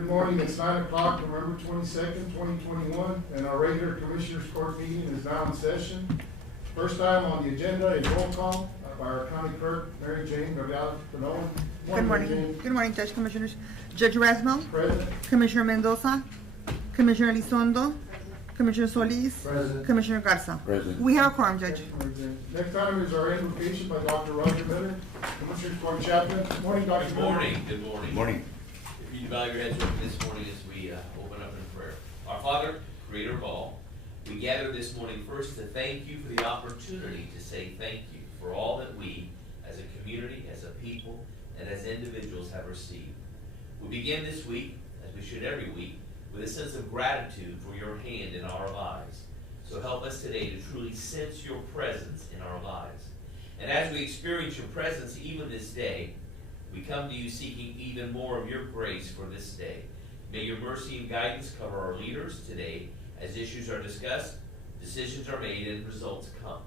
Good morning, it's 9 o'clock, November 22nd, 2021, and our regular Commissioners Court meeting is now in session. First item on the agenda is roll call by our County Clerk, Mary Jane Gabriela. Good morning. Good morning, Judge Commissioners. Judge Rasmo. Present. Commissioner Mendoza. Commissioner Elizondo. Commissioner Solis. Present. Commissioner Garza. Present. We have a quorum, Judge. Next item is our invocation by Dr. Roger Miller, Commissioners Court Chaplain. Good morning, Dr. Good Miller. morning. Good morning. Morning. If you bow your heads with me this morning as we open up in prayer. Our Father, Creator of all, we gather this morning first to thank you for the opportunity to say thank you for all that we, as a community, as a people, and as individuals have received. We begin this week, as we should every week, with a sense of gratitude for your hand in our lives. So help us today to truly sense your presence in our lives. And as we experience your presence even this day, we come to you seeking even more of your grace for this day. May your mercy and guidance cover our leaders today as issues are discussed, decisions are made, and results come.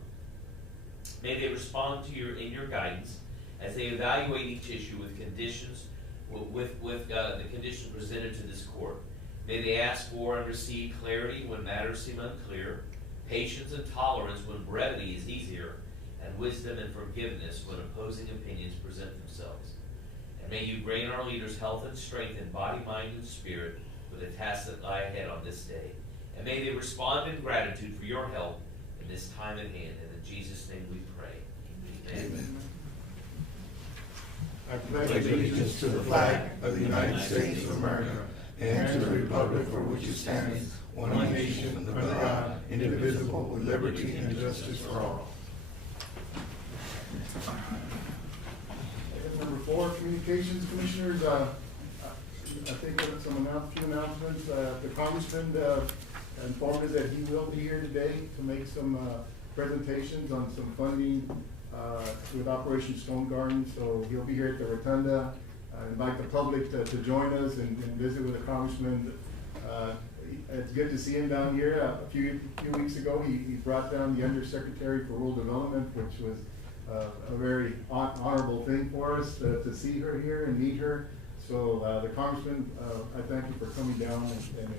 May they respond to in your guidance as they evaluate each issue with conditions, the conditions presented to this court. May they ask for and receive clarity when matters seem unclear, patience and tolerance when brevity is easier, and wisdom and forgiveness when opposing opinions present themselves. And may you grant our leaders health and strength in body, mind, and spirit for the tasks that lie ahead on this day. And may they respond in gratitude for your help in this time at hand. And in Jesus' name we pray. Amen. Amen. I Pledge allegiance to the flag of the United States of America and to the republic for which it stands, one nation, under God, indivisible, with liberty and justice for all. Item number 4, Communications Commissioners. I think there are few announcements. The Congressman informed us that he will be here today to make some presentations on some funding with Operation Stone Garden. So he'll be here at the Rotunda. I invite the public to join us and visit with the Congressman. It's good to see him down here. A few weeks ago, he brought down the Undersecretary for Rural Development, which was a very honorable thing for us to see her here and meet her. So the Congressman, I thank you for coming down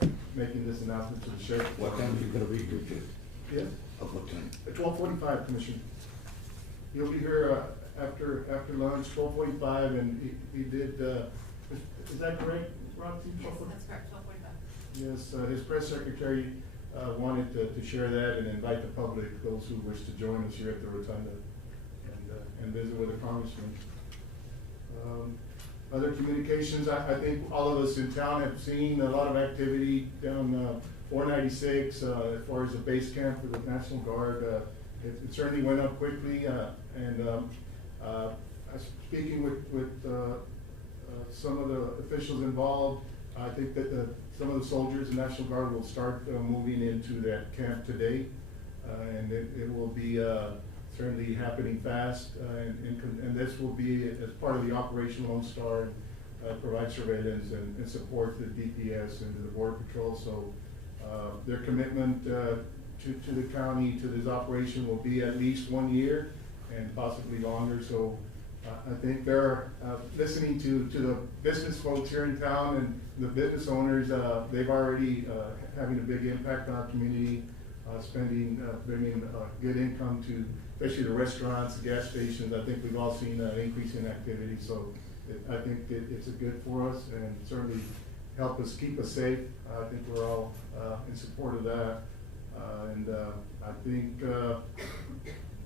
and making this announcement to the sheriff. What time are you going to be here, Judge? Yes? At what time? At 12:45, Commissioner. He'll be here after lunch, 12:45, and he did. Is that correct, Roxy? Yes, that's correct, 12:45. Yes, his press secretary wanted to share that and invite the public, those who wish to join us here at the Rotunda, and visit with the Congressman. Other communications, I think all of us in town have seen a lot of activity down 496 as far as the base camp for the National Guard. It certainly went up quickly, speaking with some of the officials involved, I think that some of the soldiers in National Guard will start moving into that camp today, and it will be certainly happening fast, and this will be as part of the Operation Lone Star, provide surveillance and support the DPS and the Border Patrol. So their commitment to the county, to this operation, will be at least 1 year and possibly longer. So I think they're listening to the business folks here in town and the business owners. They've already having a big impact on our community, bringing good income to especially the restaurants, the gas stations. I think we've all seen an increase in activity. So I think it's a good for us and certainly help us keep us safe. I think we're all in support of that. I think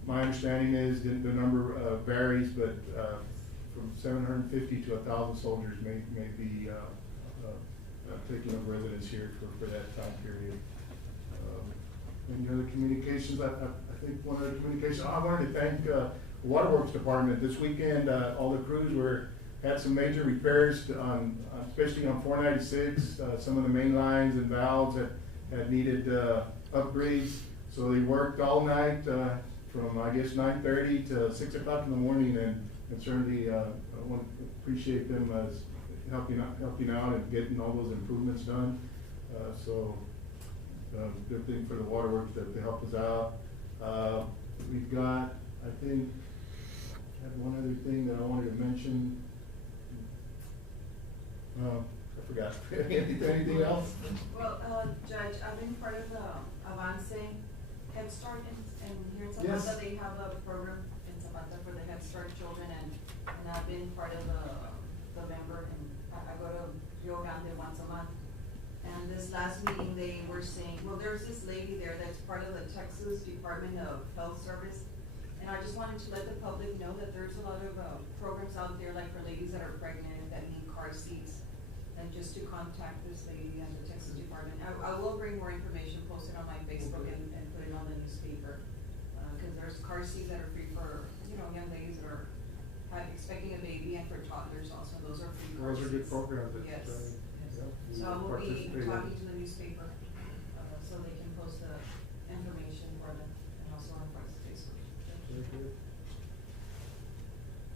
my understanding is the number varies, but from 750 to 1,000 soldiers may be taking up residence here for that time period. Any other communications? I think one other communication. I wanted to thank the Waterworks Department. This weekend, all the crews had some major repairs especially on 496. Some of the main lines and valves had needed upgrades. So they worked all night from I guess 9:30 to 6 o'clock in the morning, and certainly I want to appreciate them as helping out and getting all those improvements done. Good thing for the waterworks that they helped us out. We've got, I think, I had one other thing that I wanted to mention. forgot. Anything else? Well, Judge, I've been part of the Avance Head Start and here in Yes. Zapata, they have a program in Zapata for the Head Start children and I've been part of the member and I go to Rio Grande once a month. And this last meeting, they were saying, well, there's this lady there that's part of the Texas Department of Health Service. And I just wanted to let the public know that there's a lot of programs out there, like for ladies that are pregnant, that need car seats. And just to contact this lady at the Texas Department. I will bring more information, post it on my Facebook and put it on the newspaper. Cause there's car seats that are free for, young ladies that are expecting a baby and for toddlers also. Those are free car seats. Those are good programs. Yes. Yeah, So I will be participate in. talking to the newspaper, so they can post the information for them and also on Facebook. Very good.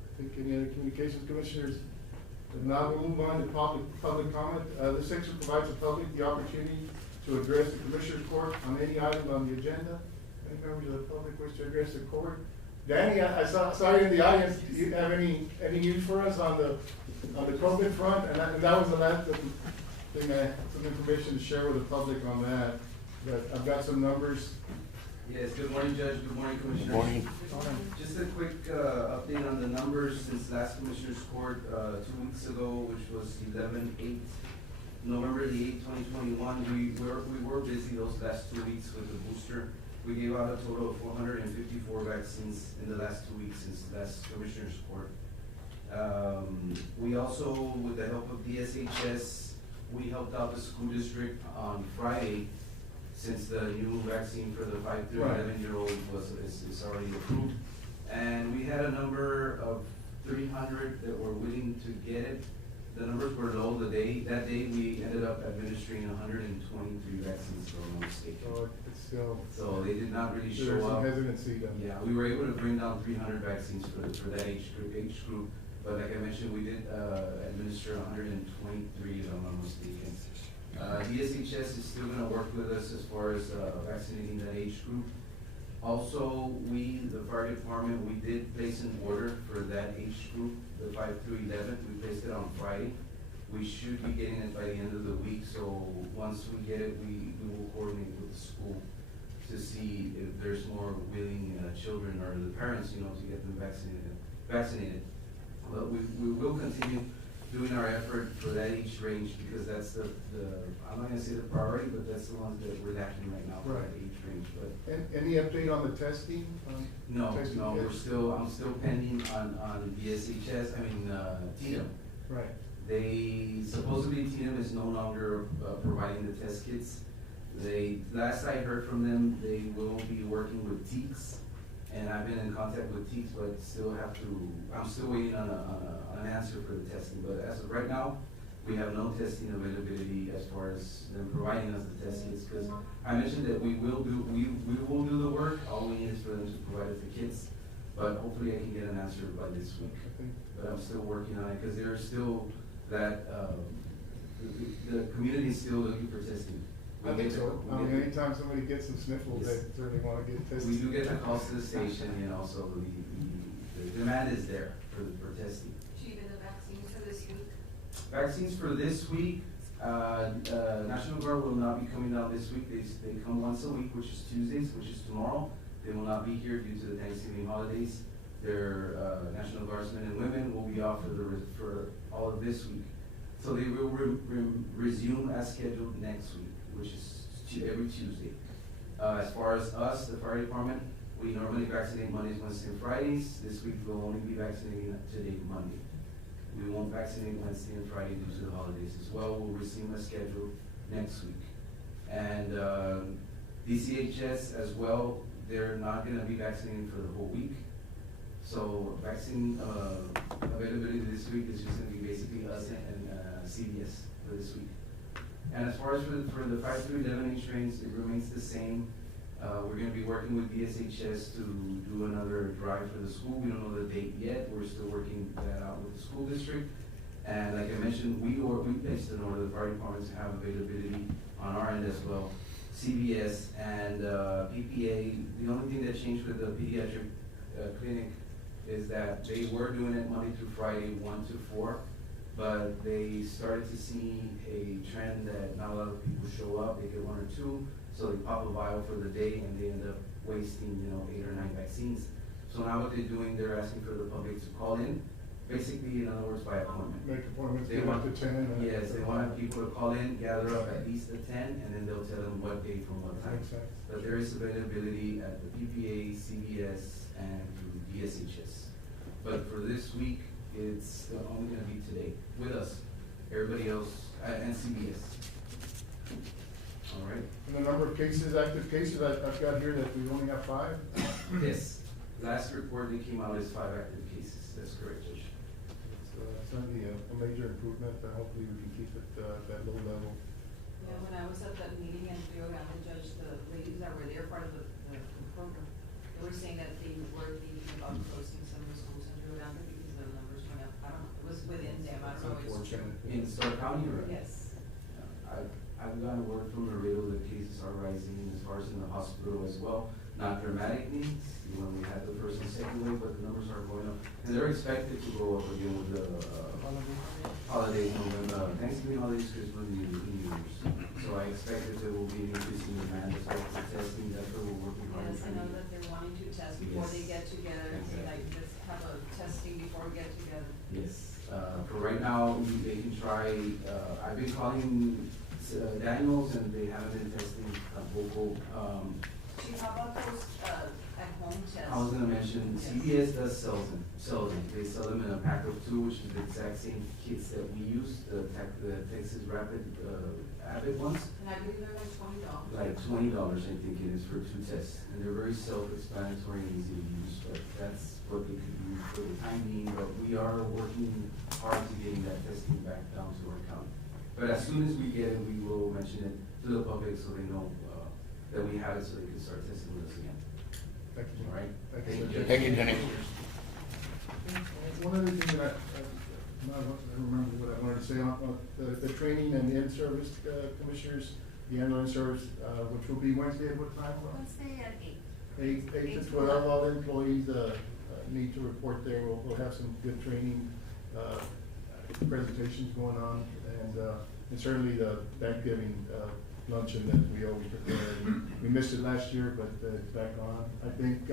I think any other communications commissioners? If not, we'll move on to public comment. This section provides the public the opportunity to address the Commissioners Court on any item on the agenda. Any members of the public wish to address the court? Danny, I saw you in the audience. Do you have any news for us on the COVID front? And that was the last thing, some information to share with the public on that. But I've got some numbers. Yes, good morning, Judge. Good morning, Commissioners. Good morning. Just a quick update on the numbers since last Commissioners Court 2 weeks ago, which was November the 8th, 2021. We were busy those last 2 weeks with the booster. We gave out a total of 454 vaccines in the last 2 weeks since last Commissioners Court. We also, with the help of DSHS, we helped out the school district on Friday, since the new vaccine for the 5 to 11-year-old is already approved. And we had a number of 300 that were willing to get it. The numbers were low that day we ended up administering 123 vaccines, if I'm not mistaken. So it's still. So they did not really show There's some up. hesitancy then. Yeah, we were able to bring down 300 vaccines for that age group. But like I mentioned, we did administer 123, if I'm not mistaken. DSHS is still gonna work with us as far as vaccinating that age group. Also, the fire department, we did place an order for that age group, the 5 through 11. We placed it on Friday. We should be getting it by the end of the week, so once we get it, we will coordinate with the school to see if there's more willing children or the parents, to get them vaccinated. But we will continue doing our effort for that age range because that's I'm not gonna say the priority, but that's the ones that we're lacking right now for that age range. But Any update on the testing? no, Testing I'm still pending on DSHS, TNM. Right. Supposedly TNM is no longer providing the test kits. Last I heard from them, they will be working with TEEX, and I've been in contact with TEEX, but I'm still waiting on an answer for the testing. But as of right now, we have no testing availability as far as them providing us the test kits, because I mentioned that we will do the work. All we need is for them to provide us the kits, but hopefully I can get an answer by this week. But I'm still working on it, because there's still that, the community is still looking for testing. I think so. Anytime somebody gets some sniffles, they certainly want to get tested. We do get the calls to the station, so the demand is there for testing. Chief, and the vaccines for this week? Vaccines for this week, National Guard will not be coming out this week. They come once a week, which is Tuesdays, which is tomorrow. They will not be here due to the Thanksgiving holidays. Their National Guardsmen and women will be off for all of this week. So they will resume as scheduled next week, which is every Tuesday. As far as us, the fire department, we normally vaccinate Mondays, Wednesdays, and Fridays. This week we'll only be vaccinating today, Monday. We won't vaccinate Wednesday and Friday due to the holidays as well. We'll resume as scheduled next week. And DCHS as well, they're not gonna be vaccinating for the whole week. So vaccine availability this week is just gonna be basically us and CVS for this week. And as far as for the 5 through 11 age range, it remains the same. We're going to be working with DSHS to do another drive for the school. We don't know the date yet. We're still working that out with the school district. And like I mentioned, we placed an order. The fire departments have availability on our end as well. CVS and PPA. The only thing that changed with the pediatric clinic is that they were doing it Monday through Friday, 1 to 4. but they started to see a trend that not a lot of people show up, they get one or two, so they pop a vial for the day and they end up wasting, 8 or 9 vaccines. So now what they're doing, they're asking for the public to call in, basically, in other words, by appointment. Make appointments, They get want up to 10. Yes, they want people to call in, gather up at least at 10, and then they'll tell them what day from what time. Makes sense. But there is availability at the PPA, CVS, and through DSHS. But for this week, it's only gonna be today with us. Everybody else, and CVS. All right? And the number of cases, active cases, I've got here that we only have 5. Yes. Last report that came out is 5 active cases. That's correct, Judge. It's certainly a major improvement, and hopefully we can keep it at that low level. Yeah, when I was at that meeting in Rio Grande, Judge, the ladies that were there, part of the program, they were saying that they were thinking about closing some of the schools in Rio Grande because the numbers went up. I don't know, it was within them, I don't know. It's unfortunate. In Stark County, right? Yes. I've gotten word from Laredo that cases are rising as far as in the hospital as well. Not dramatically, when we had the first and second wave, but the numbers are going up. And they're expected to go up again with the holidays, November, Thanksgiving holidays, Christmas, New Year's. So I expect that there will be an increase in demand as well for testing. That's where we're working hard. Yes, I know that they're wanting to test before Yes. they get together, Exactly. like, let's have a testing before we get together. Yes, for right now, they can try, I've been calling Daniels and they haven't been testing vocal. Chief, how about those, at-home tests? I was gonna mention, CVS does sell them. They sell them in a pack of 2, which is the exact same kits that we use, the Texas Rapid, Abbott ones. And I believe they're like $20. Like $20, I think it is, for 2 tests. And they're very self-explanatory and easy to use, but that's what they could do for the time being. But we are working hard to getting that testing back down to our county. But as soon as we get it, we will mention it to the public so they know that we have it, so they can start testing with us again. Thank you. All right? Thank you. Judge. Thank you, Jenny. One other thing that I don't remember what I wanted to say on the training and the in-service commissioners, the annual in-service, which will be Wednesday at what time? Wednesday at 8. 8 to 12, all the employees need to report there. We'll have some good training, presentations going on, and certainly the Thanksgiving luncheon that we always prepare. We missed it last year, but it's back on. I think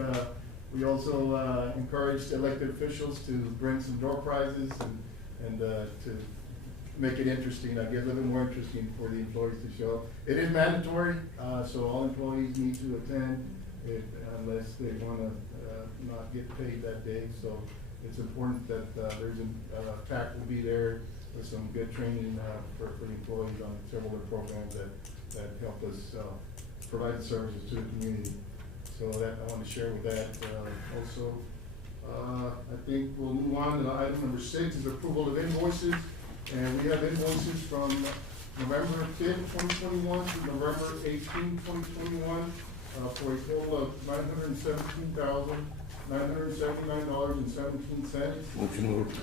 we also encouraged elected officials to bring some door prizes and to make it interesting, I guess a little more interesting for the employees to show up. It is mandatory, so all employees need to attend unless they want to not get paid that day. So it's important that there's a TAC will be there with some good training for the employees on several of the programs that help us provide the services to the community. So that I want to share with that. Also, I think we'll move on to item number 6 is approval of invoices. And we have invoices from November 5th, 2021 to November 18th, 2021 for a total of $917,979.17. Motion moved.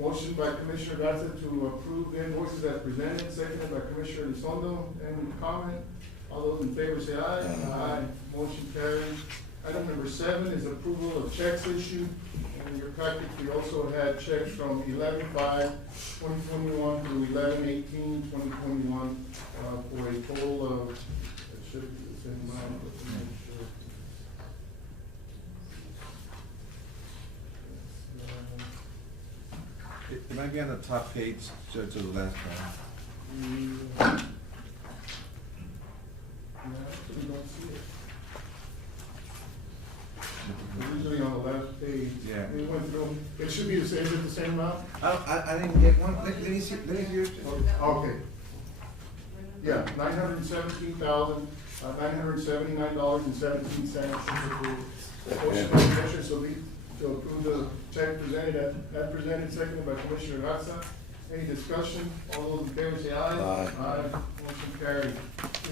Motion by Commissioner Garza to approve the invoices as presented, seconded by Commissioner Elizondo. Any comment? All those in favor say aye. Aye. Motion carries. Item number 7 is approval of checks issued. In your packet, we also had checks from 11/5/2021 to 11/18/2021 for a total of, it should be the same amount, but to make sure. It might be on the top page, to the last one. No, we don't see it. Usually on the last page. Yeah. We went through, it should be the same, is it the same amount? I didn't get one, let me see yours. Okay. Yeah, $917,979.17. Motion by Commissioner Solis to approve the check presented, as presented, seconded by Commissioner Garza. Any discussion? All those in favor say aye. Aye. Aye. Motion carried.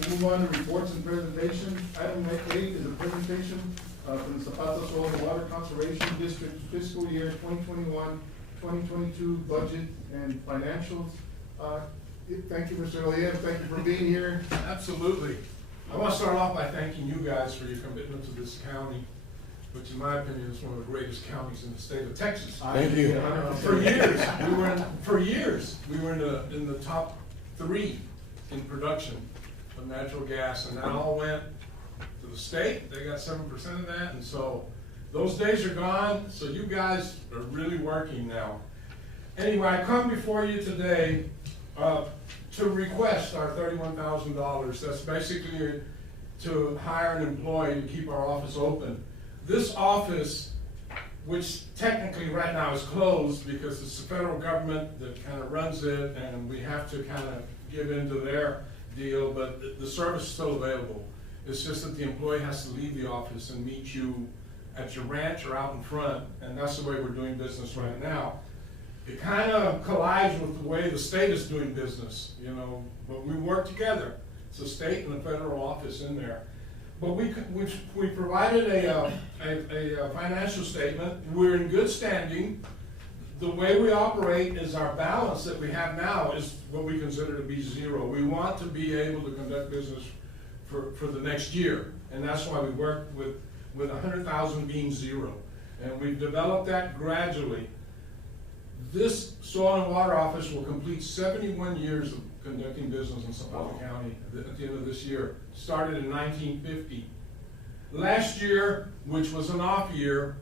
We move on to reports and presentations. Item 8 is a presentation from the Zapata Soil and Water Conservation District fiscal year 2021-2022 budget and financials. Thank you, Mr. Olea. Thank you for being here. Absolutely. I want to start off by thanking you guys for your commitment to this county. which in my opinion is one of the greatest counties in the state of Texas. Thank you. For years, we were in the top 3 in production of natural gas, and that all went to the state. They got 7% of that, and so those days are gone, so you guys are really working now. Anyway, I come before you today to request our $31,000. That's basically to hire an employee to keep our office open. This office, which technically right now is closed because it's the federal government that kind of runs it, and we have to kind of give into their deal, but the service is still available. It's just that the employee has to leave the office and meet you at your ranch or out in front, and that's the way we're doing business right now. It kind of collides with the way the state is doing business, you know, but we work together. It's a state and a federal office in there. But we provided a financial statement. We're in good standing. The way we operate is our balance that we have now is what we consider to be 0. We want to be able to conduct business for the next year, and that's why we work with 100,000 being 0. And we've developed that gradually. This Soil and Water Office will complete 71 years of conducting business in Zapata County at the end of this year. Started in 1950. Last year, which was an off year,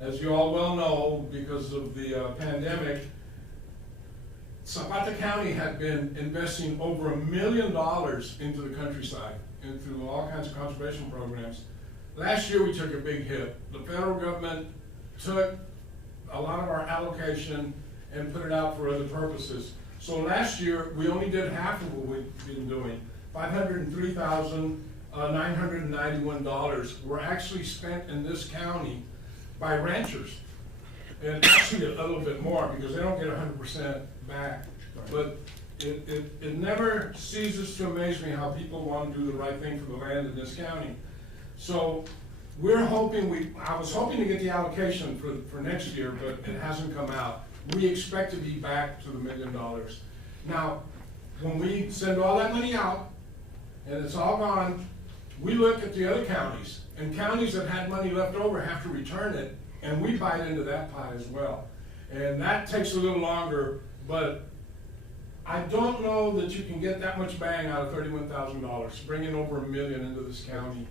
as you all well know, because of the pandemic, Zapata County had been investing over $1 million into the countryside, into all kinds of conservation programs. Last year, we took a big hit. The federal government took a lot of our allocation and put it out for other purposes. So last year, we only did half of what we've been doing. $503,991 were actually spent in this county by ranchers. And actually a little bit more because they don't get 100% back. But it never ceases to amaze me how people want to do the right thing for the land in this county. So we're hoping, I was hoping to get the allocation for next year, but it hasn't come out. We expect to be back to the $1 million. Now, when we send all that money out, and it's all gone, we look at the other counties, and counties that had money left over have to return it, and we bite into that pie as well. And that takes a little longer, but I don't know that you can get that much bang out of $31,000, bringing over $1 million into this county.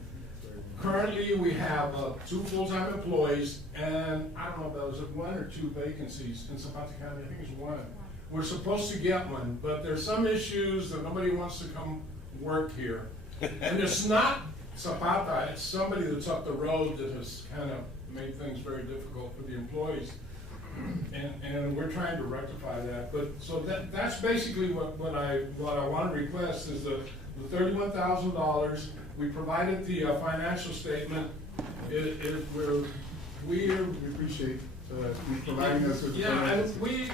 Currently, we have 2 full-time employees, and I don't know if that was 1 or 2 vacancies in Zapata County. I think it's 1. We're supposed to get one, but there's some issues that nobody wants to come work here. And it's not Zapata, it's somebody that's up the road that has kind of made things very difficult for the employees. And we're trying to rectify that. But so that's basically what I want to request is the $31,000. We provided the financial statement. We appreciate you providing us with the and we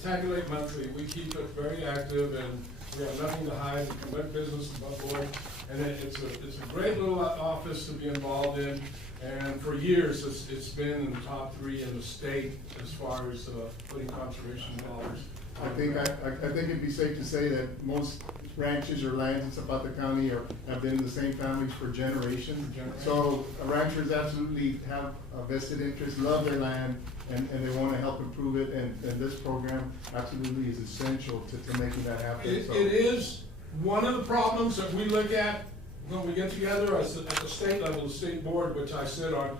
tabulate monthly. We keep it very active, and we have nothing to hide. We conduct business above board, and it's a great little office to be involved in. And for years, it's been in the top 3 in the state as far as putting conservation dollars. I think it'd be safe to say that most ranches or lands in Zapata County have been in the same families for generations. So ranchers absolutely have a vested interest, love their land, and they want to help improve it. And this program absolutely is essential to making that happen. It is one of the problems that we look at when we get together at the state level, the state board, which I sit on,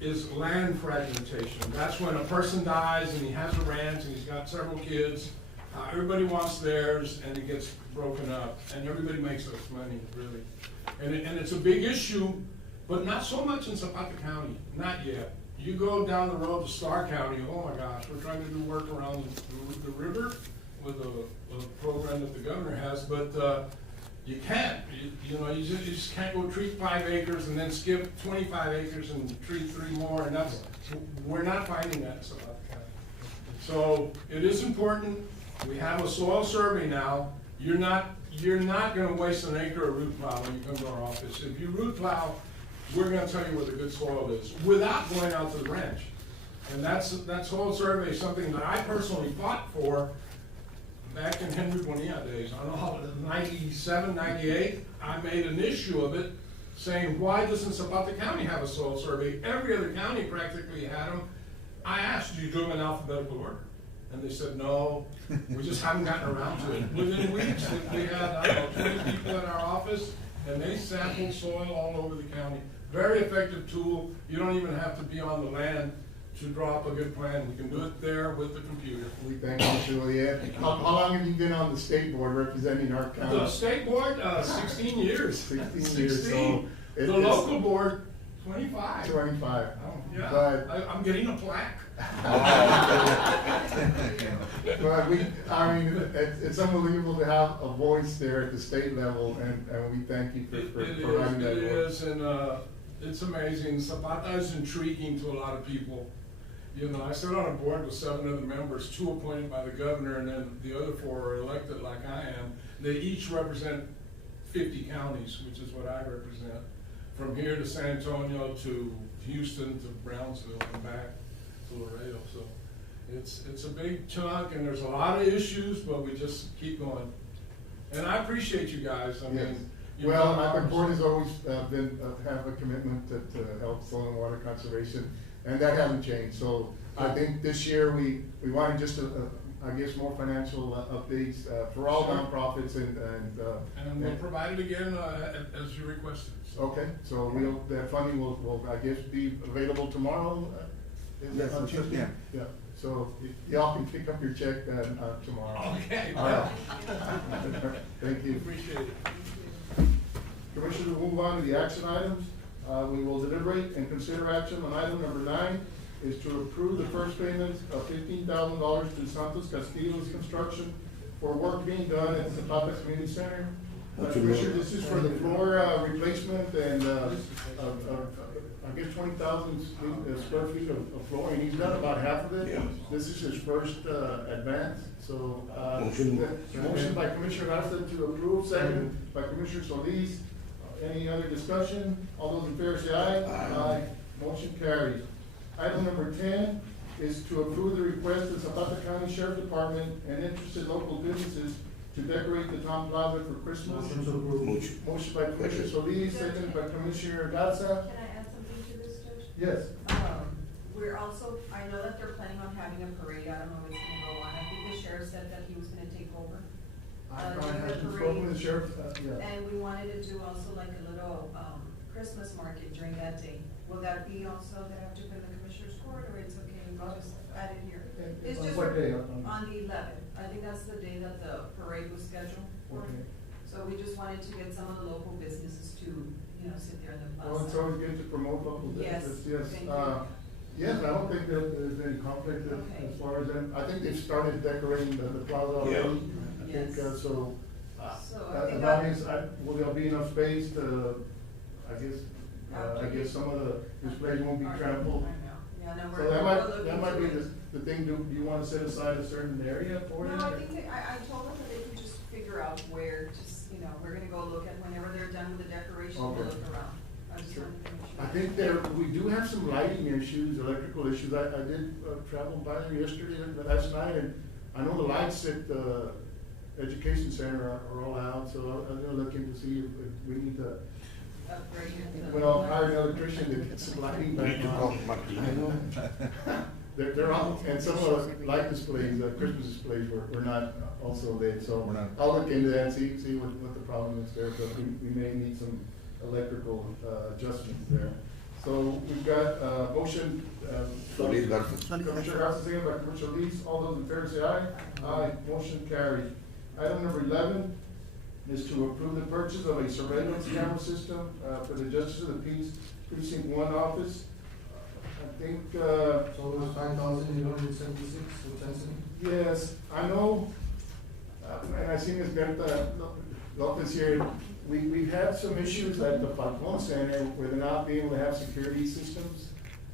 is land fragmentation. That's when a person dies and he has a ranch and he's got several kids. Everybody wants theirs, and it gets broken up, and everybody makes less money, really. And it's a big issue, but not so much in Zapata County, not yet. You go down the road to Starr County, oh my gosh, we're trying to do work around the river with a program that the governor has, but you can't. You just can't go treat 5 acres and then skip 25 acres and treat 3 more, and we're not finding that in Zapata County. So it is important. We have a soil survey now. You're not going to waste an acre of root plow when you come to our office. If you root plow, we're going to tell you where the good soil is without going out to the ranch. And that soil survey is something that I personally fought for back in Henry Bonilla days. I don't know how, 97, 98, I made an issue of it saying, why doesn't Zapata County have a soil survey? Every other county practically had them. I asked, do you do them in alphabetical order? And they said, no, we just haven't gotten around to it. Within weeks, we had, I don't know, 20 people in our office, and they sampled soil all over the county. Very effective tool. You don't even have to be on the land to draw up a good plan. We can do it there with the computer. We thank you, Juliet. How long have you been on the state board representing our county? The state board, 16 years. 16 years, so The it's- local board, 25. 25. Yeah, But- I'm getting a plaque. But I mean, it's unbelievable to have a voice there at the state level, and we thank you for providing that It voice. is, and it's amazing. Zapata is intriguing to a lot of people. You know, I sit on a board with 7 other members, 2 appointed by the governor, and then the other 4 are elected like I am. They each represent 50 counties, which is what I represent, from here to San Antonio to Houston to Brownsville and back to Laredo. So it's a big chunk, and there's a lot of issues, but we just keep going. And I appreciate you guys. I Yes. mean, you Well, know, the board has always been, have a commitment to help soil and water conservation, and that hasn't changed. So I think this year we wanted just I guess more financial updates for all Sure. nonprofits and we'll provide it again as you requested. So. okay, so that funding will, I guess, be available tomorrow? Is that Yes, on it's Tuesday? yeah. Yeah, so y'all can pick up your check tomorrow. Okay. All right. Thank you. Appreciate it. Commissioners, we'll move on to the action items. We will deliberate and consider action on item number 9 is to approve the first payment of $15,000 to Santos Castillo's Construction for work being done at the Zapata Community Center. Commissioner, this is for the floor replacement and I guess 20,000 square feet of flooring. He's done about half of it. Yeah. This is his first advance, so. Motion. Motion by Commissioner Garza to approve, second by Commissioner Solis. Any other discussion? All those in favor say aye. Aye. Motion carries. Item number 10 is to approve the request of Zapata County Sheriff Department and interested local businesses to decorate the town plaza for Christmas. Motion. Motion by Commissioner Solis, second by Commissioner Garza. Can I add something to this, Judge? Yes. We're also, I know that they're planning on having a parade, I don't know if it's gonna go on, I think the sheriff said that he was gonna take over. I During had the spoken with the parade. sheriff, yeah. And we wanted to do also like a little, Christmas market during that day. Will that be also, that I have to put in the commissioner's court, or it's okay, I'll just add it here? It's On just what day? on the 11th, I think that's the day that the parade was scheduled for. Okay. So we just wanted to get some of the local businesses to, you know, sit there in the plaza. Well, it's always good to promote local Yes, businesses, yes. thank you. Yes, I don't think that there's any conflict Okay. as far as them. I think they've started decorating the plaza already. I think, Yes. so. So I think That that- means, will there be enough space to, I guess some of the displays won't be trampled. I know. Yeah, no, So we're that looking might be to it. the thing, do you wanna set aside a certain area for it? No, I think I told them that they could just figure out where, just, you know, we're gonna go look at whenever they're done with the decoration, we'll Okay. look around. I just Sure. wanted to make sure. I think we do have some lighting issues, electrical issues. I did travel by there yesterday, last night, and I know the lights at the education center are all out, so I'm gonna look into see if we need to, Upgrade it. well, hire an electrician to get some lighting We need back to call on. Martino. They're on, and some of the light displays, Christmas displays were not also there, so We're not. I'll look into that and see what the problem is there, but we may need some electrical adjustments there. So we've got motion. Solis Garza. Commissioner Garza, second by Commissioner Solis. All those in favor say aye. Aye. Motion carries. Item number 11 is to approve the purchase of a surveillance camera system for the Justice of the Peace Precinct 1 office. I think, So it was 5,876 with Tenson? yes, I know, and I see Ms. Berta Lopez here, we've had some issues at the Falcon Center where they're not being able to have security systems.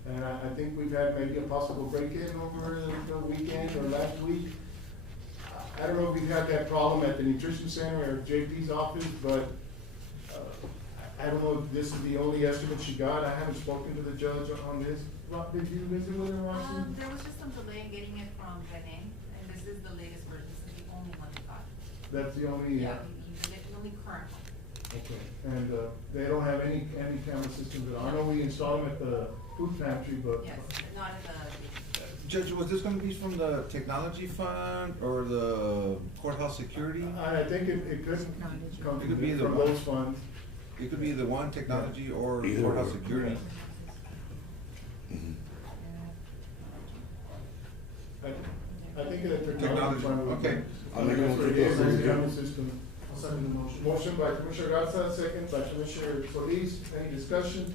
And I think we've had maybe a possible break-in over the weekend or last week. I don't know if we've had that problem at the nutrition center or JP's office, but I don't know if this is the only estimate she got. I haven't spoken to the judge on this. Rob, did you visit with her, Roxy? There was just some delay in getting it from René, and this is the latest version, this is the only one we got. That's the only, Yeah, the only current one. Okay. And, they don't have any camera systems at all. I know we installed them at the food pantry, but. Yes, not in the, Judge, was this gonna be from the technology fund or the courthouse security? I think it could come It could be from either those funds. It could be either one, technology or Either courthouse or. security. I think that technology Technology, fund would. okay. I'll make a That's what it is, motion. it's a camera system. I'll second the motion. Motion by Commissioner Garza, second by Commissioner Solis. Any discussion?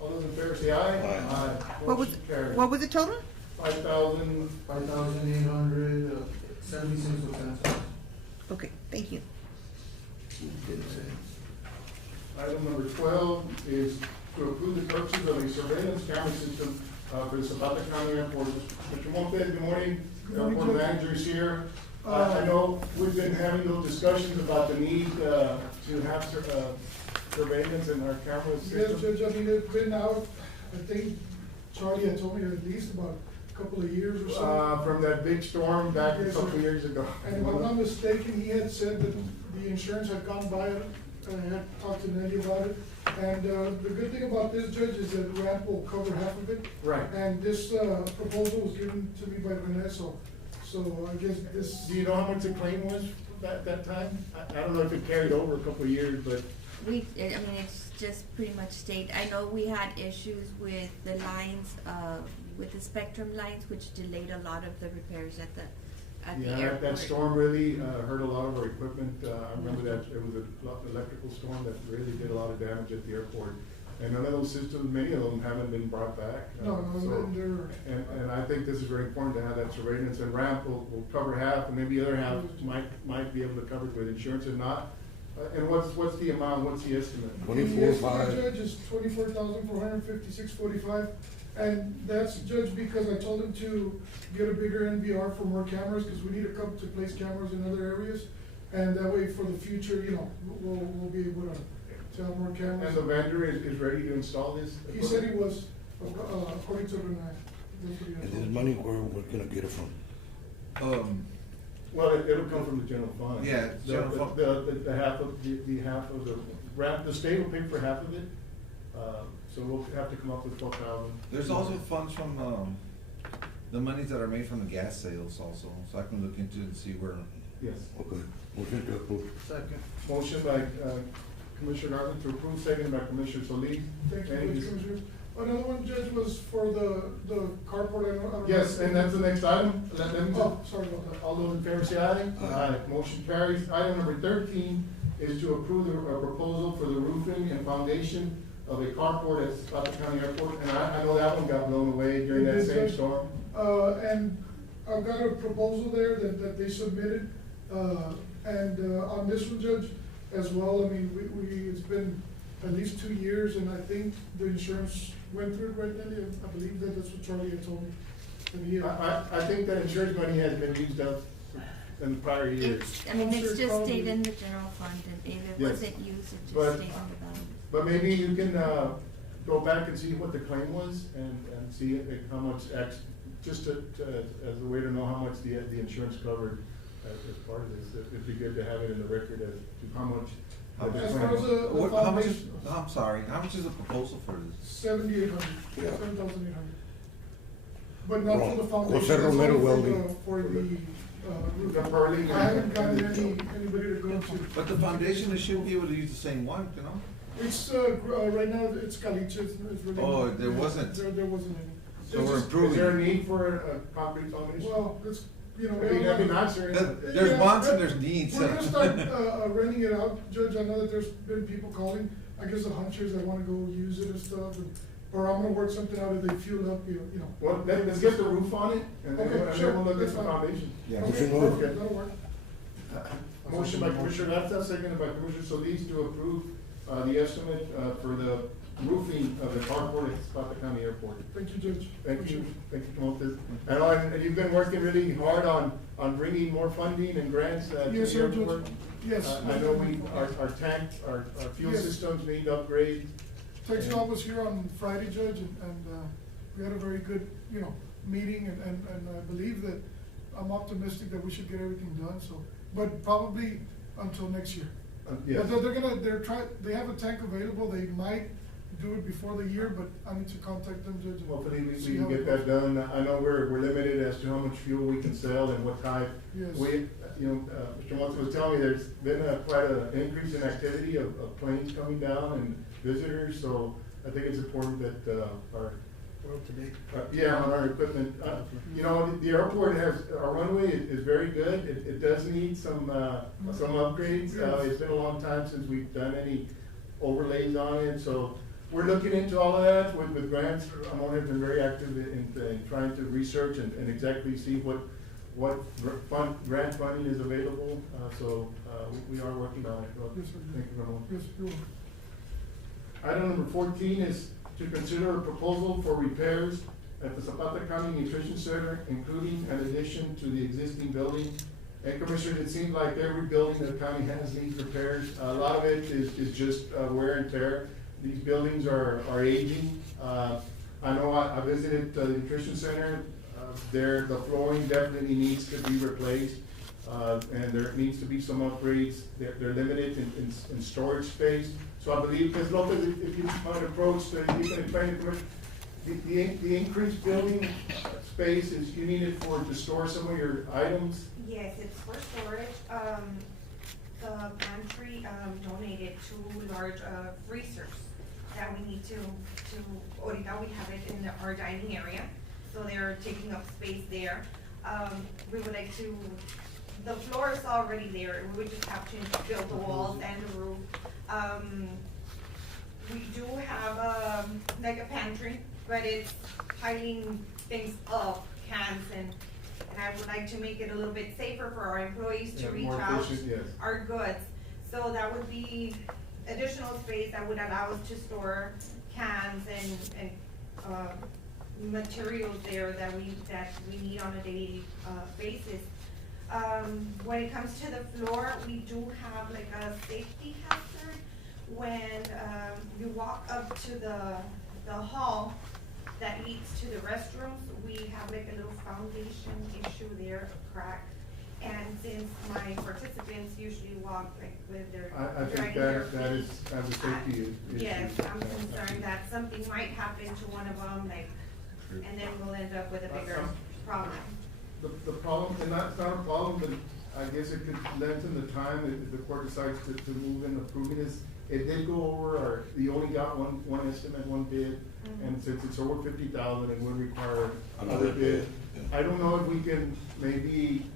All those in favor say aye. Aye. What was, Motion carries. what was the total? 5,000. 5,876 with 10 cents. Okay, thank you. Item number 12 is to approve the purchase of a surveillance camera system for the Zapata County Airport. Mr. Montes, good morning. Good morning, Airport Judge. manager is here. I know we've been having those discussions about the need to have surveillance in our camera Yes, system. Judge, I mean, it's been out, I think Charlie had told me at least about a couple of years or so. From that big storm back a Yes, couple sir. of years ago. And if I'm not mistaken, he had said that the insurance had gone by it, and had talked to Nelly about it. And, the good thing about this, Judge, is that RAMP will cover half of it. Right. And this, proposal was given to me by Vanessa, so I guess this. Do you know how much the claim was that time? I don't know if it carried over a couple of years, but. I mean, it's just pretty much stayed. I know we had issues with the lines, with the spectrum lines, which delayed a lot of the repairs at the Yeah, airport. that storm really hurt a lot of our equipment. I remember that it was an electrical storm that really did a lot of damage at the airport. And none of those systems, many of them haven't been brought back. No, So- they're. And I think this is very important to have that surveillance, and RAMP will cover half, and maybe the other half might be able to cover it with insurance and not. And what's the amount, what's the estimate? The 24, estimate, 5. Judge, is 24,456.45, and that's, Judge, because I told him to get a bigger NVR for more cameras, because we need a couple to place cameras in other areas, and that way for the future, you know, we'll be able to have more cameras. And the vendor is ready to install this? He said he was, according to Renee. That's what he had And told this me. money, where we're gonna get it from? Well, it'll come from the general fund. Yeah, general fund. The half of, the half of the RAMP, the state will pay for half of it, so we'll have to come up with 12,000. There's also funds from, the monies that are made from the gas sales also, so I can look into it and see where. Yes. Okay, motion to approve. Second. Motion by Commissioner Garland to approve, seconded by Commissioner Solis. Thank you, Any Judge, dis- Commissioners. Another one, Judge, was for the carport, I don't know. Yes, and that's the next item. Let me Oh, sorry about that. all those in favor say aye. Aye. Motion carries. Item number 13 is to approve the proposal for the roofing and foundation of a carport at Zapata County Airport. And I know that one got blown away during that same storm. And I've got a proposal there that they submitted, and, on this one, Judge, as well, I mean, it's been at least 2 years, and I think the insurance went through it right, Nelly, I believe that's what Charlie had told me. And he had- I think that insurance money has been used up in prior years. I mean, I'm it's sure just probably- stayed in the general fund, and if it Yes. wasn't used, it But- just stayed in the balance. But maybe you can, go back and see what the claim was and see how much just as a way to know how much the insurance covered as part of this. It'd be good to have it in the record as to how much. How much- the As far claim as was. the How much is, foundation, I'm sorry, how much is the proposal for this? 7,800, Yeah. 7,800. But not for the Well, foundation, Jose that's Romero only welding. for the roof. The purling I haven't and- gotten anybody to go to. But the foundation, they should be able to use the same one, you know? It's, right now, it's caliche, it's really. Oh, there wasn't. There wasn't any. So It's we're just- improving. Is there a need for a concrete foundation? Well, it's, you know. I mean, that'd be nice, sir. There's wants and there's needs. We're gonna start, renting it out, Judge, I know that there's been people calling, I guess the hunchers that wanna go use it and stuff, or I'm gonna work something out if they fuel up, you know. Well, let's get the roof on it and then Okay, and sure, then we'll look at that's the fine. foundation. Yeah, Okay, motion moved. perfect, that'll work. Motion by Commissioner Garza, seconded by Commissioner Solis to approve, the estimate, for the roofing of the carport at Zapata County Airport. Thank you, Judge. Thank you, Camotes. And you've been working really hard on bringing more funding and grants, to Yes, the sir, Judge. airport. Yes. I know our tank, our fuel Yes. systems need upgrade. Tech Dog was here on Friday, Judge, and we had a very good, you know, meeting, and I believe that, I'm optimistic that we should get everything done, so, but probably until next year. Yes. But they have a tank available, they might do it before the year, but I need to contact them, Judge. and Hopefully we see can how get it that goes. done. I know we're limited as to how much fuel we can sell and what type. Yes. Mr. Montes was telling me there's been quite an increase in activity of planes coming down and visitors, so I think it's important that, We're up to date. on our equipment. The airport our runway is very good. It does need some upgrades. It's been a long time since we've done any overlays on it, so we're looking into all of that with grants. Ramon has been very active in trying to research and exactly see what grant funding is available. We are working on it. Yes, sir. Thank you, Ramon. Yes, you're welcome. Item number 14 is to consider a proposal for repairs at the Zapata County Nutrition Center, including an addition to the existing building. And Commissioners, it seems like every building the county has needs repairs. A lot of it is just wear and tear. These buildings are aging. I know I visited the nutrition center. The flooring definitely needs to be replaced. And there needs to be some upgrades. They're limited in storage space. So I believe, Ms. Lopez, if you might approach, you can explain to the increased building space is you need it to store some of your items. Yes, it's for storage. The pantry donated 2 large freezers that we need to, ahorita we have it in our dining area, so they're taking up space there. We would like to, the floor is already there, we would just have to build the walls and the roof. We do have like a pantry, but it's piling things up, cans, and I would like to make it a little bit safer for our employees to reach More out efficient, yes. our goods. So that would be additional space that would allow us to store cans and materials there that we need on a daily basis. When it comes to the floor, we do have like a safety hazard. When you walk up to the hall that leads to the restrooms, we have like a little foundation issue there, a crack. And since my participants usually walk like with their I think dragging their that is feet, a safety issue. yes, I'm concerned that something might happen to one of them, like, and then we'll end up with a bigger problem. The problem, and that's not a problem, but I guess it could lengthen the time if the court decides to move in approving this. It did go over we only got one estimate, one bid, and since it's over 50,000, it would require another bid. I don't know if we can maybe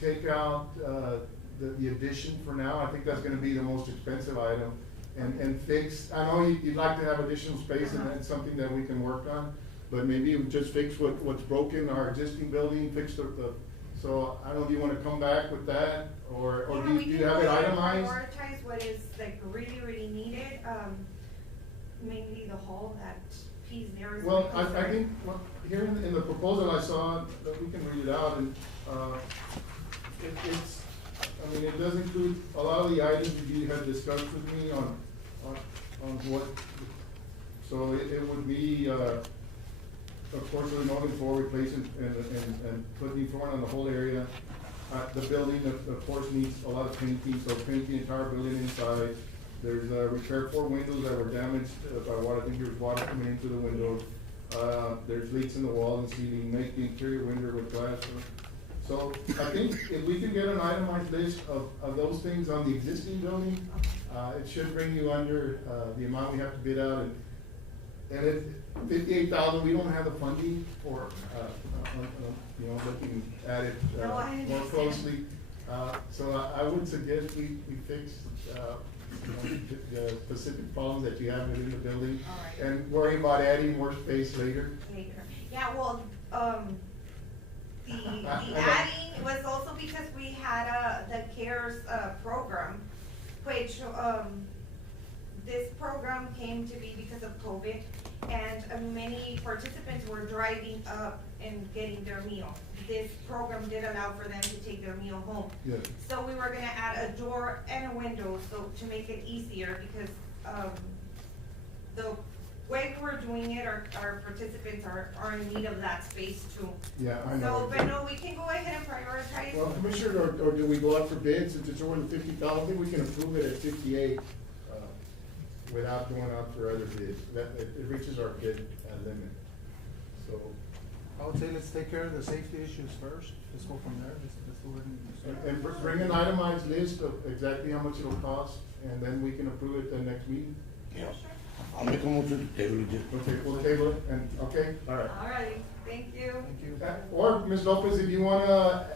take out, the addition for now. I think that's gonna be the most expensive item, and fix, I know you'd like to have additional space, and that's something that we can work on, but maybe we just fix what's broken, our existing building, fix so I don't know if you wanna come back with that, or do you have it itemized? Prioritize what is like really needed, mainly the hall, that piece there is. Well, I think, here in the proposal I saw, that we can read it out, and, it does include a lot of the items that you had discussed with me on what, so it would be, of course, we're moving forward, replacing and putting flooring on the whole area. The building, of course, needs a lot of painting, so paint the entire building inside. There's repair 4 windows that were damaged by water. I think there's water coming into the windows. There's leaks in the wall and ceiling, make the interior window with glass. So I think if we can get an itemized list of those things on the existing building, it should bring you under the amount we have to bid out. And at 58,000, we don't have the funding for, looking at it more closely. So I would suggest we fix the specific problems that you have within the building, and worry about adding more space later. Yeah, well, the adding was also because we had the CARES program, which this program came to be because of COVID, and many participants were driving up and getting their meal. This program did allow for them to take their meal home. Yes. So we were gonna add a door and a window, so to make it easier, because the way we're doing it, our participants are in need of that space too. Yeah, I So, know. but no, we can go ahead and prioritize. Well, Commissioner, or do we go out for bids, since it's over the 50,000, I think we can approve it at 58, without going out for other bids. That, it reaches our bid limit, so. I would say let's take care of the safety issues first, let's go from there, let's go ahead and. And bring an itemized list of exactly how much it'll cost, and then we can approve it the next meeting. Yeah. I'll make a motion to table it. Okay, we'll table it, and, okay, all right. All right, thank you. Thank you. Or, Ms. Lopez, if you wanna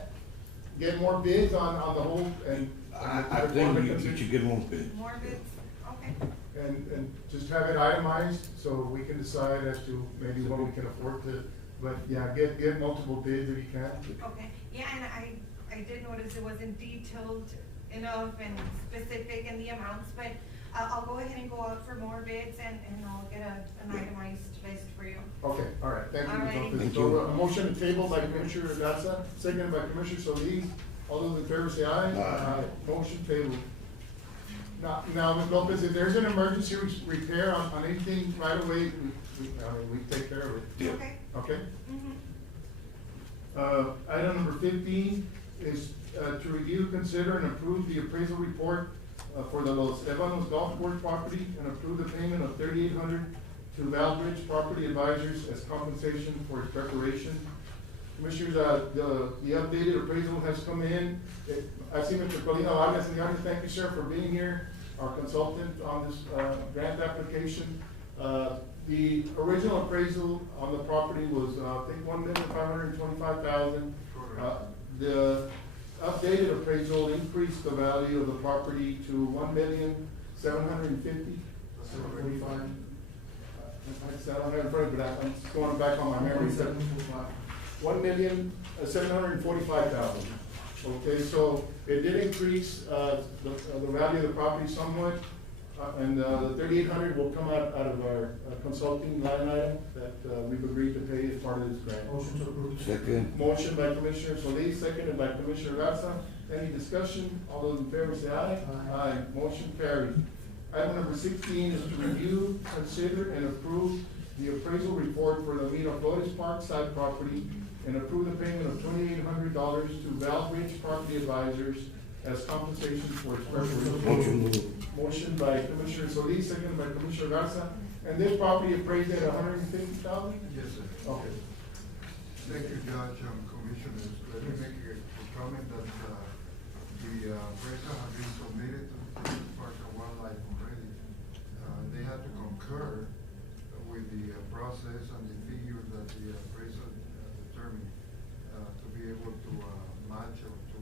get more bids on the whole, and. I think you should get more bid. More bids, okay. And just have it itemized, so we can decide as to maybe what we can afford to, but yeah, get multiple bids if you can. Okay, yeah, and I did notice it wasn't detailed enough and specific in the amounts, but I'll go ahead and go out for more bids and I'll get an itemized list for you. Okay, all right, thank you, Ms. Alrighty. Lopez. Thank So, you. a motion to table by Commissioner Garza, seconded by Commissioner Solis. All those in favor say aye. Aye. Motion tabled. Now, Ms. Lopez, if there's an emergency repair on anything right away, we take care of it. Yeah. Okay? Okay? Mm-hmm. Item number 15 is to review, consider, and approve the appraisal report for the Los Ebanos Golf Course property and approve the payment of $3,800 to Valbridge Property Advisors as compensation for its preparation. Commissioners, the updated appraisal has come in. I see Mr. Colina Vargas in the audience. Thank you, sir, for being here, our consultant on this grant application. The original appraisal on the property was, I think, $1,525,000. The updated appraisal increased the value of the property to $1,750,000. I don't have it in front of me, but I'm just going back on my memory. $1,745,000. Okay, so it did increase the value of the property somewhat, and the $3,800 will come out of our consulting line item that we've agreed to pay as part of this grant. Motion to approve. Second. Motion by Commissioner Solis, seconded by Commissioner Garza. Any discussion? All those in favor say aye. Aye. Motion carried. Item number 16 is to review, consider, and approve the appraisal report for the Miraflores Park side property and approve the payment of $2,800 to Valbridge Property Advisors as compensation for its preparation. Motion moved. Motion by Commissioner Solis, seconded by Commissioner Garza. And this property appraised at $150,000? Yes, sir. Okay. Thank you, Judge, Commissioners. Let me make a comment that the appraisal has been submitted to the Texas Parks and Wildlife already. They had to concur with the process and the figures that the appraisal determined to be able to match or to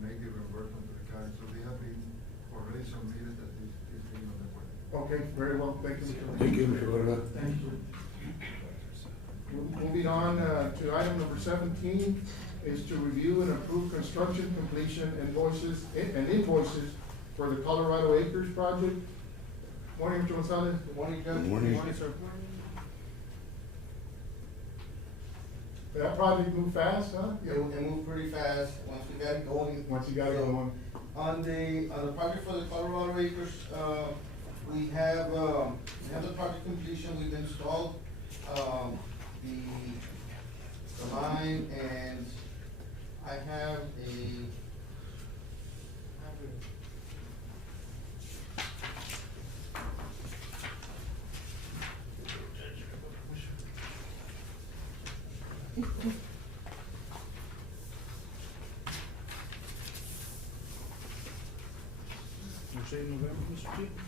make the reimbursement to the county. So they have been already submitted that this being on the way. Okay, very well, thank you. Thank you, Mr. Varela. Thank you. Moving on to item number 17 is to review and approve construction completion invoices for the Colorado Acres project. Morning, Mr. Gonzalez. Good morning, Judge. Good morning. Sir. That project moved fast, huh? It moved pretty fast once we got it going. Once you got it So, going. On the project for the Colorado Acres, we have the project completion. We've installed the line, and I have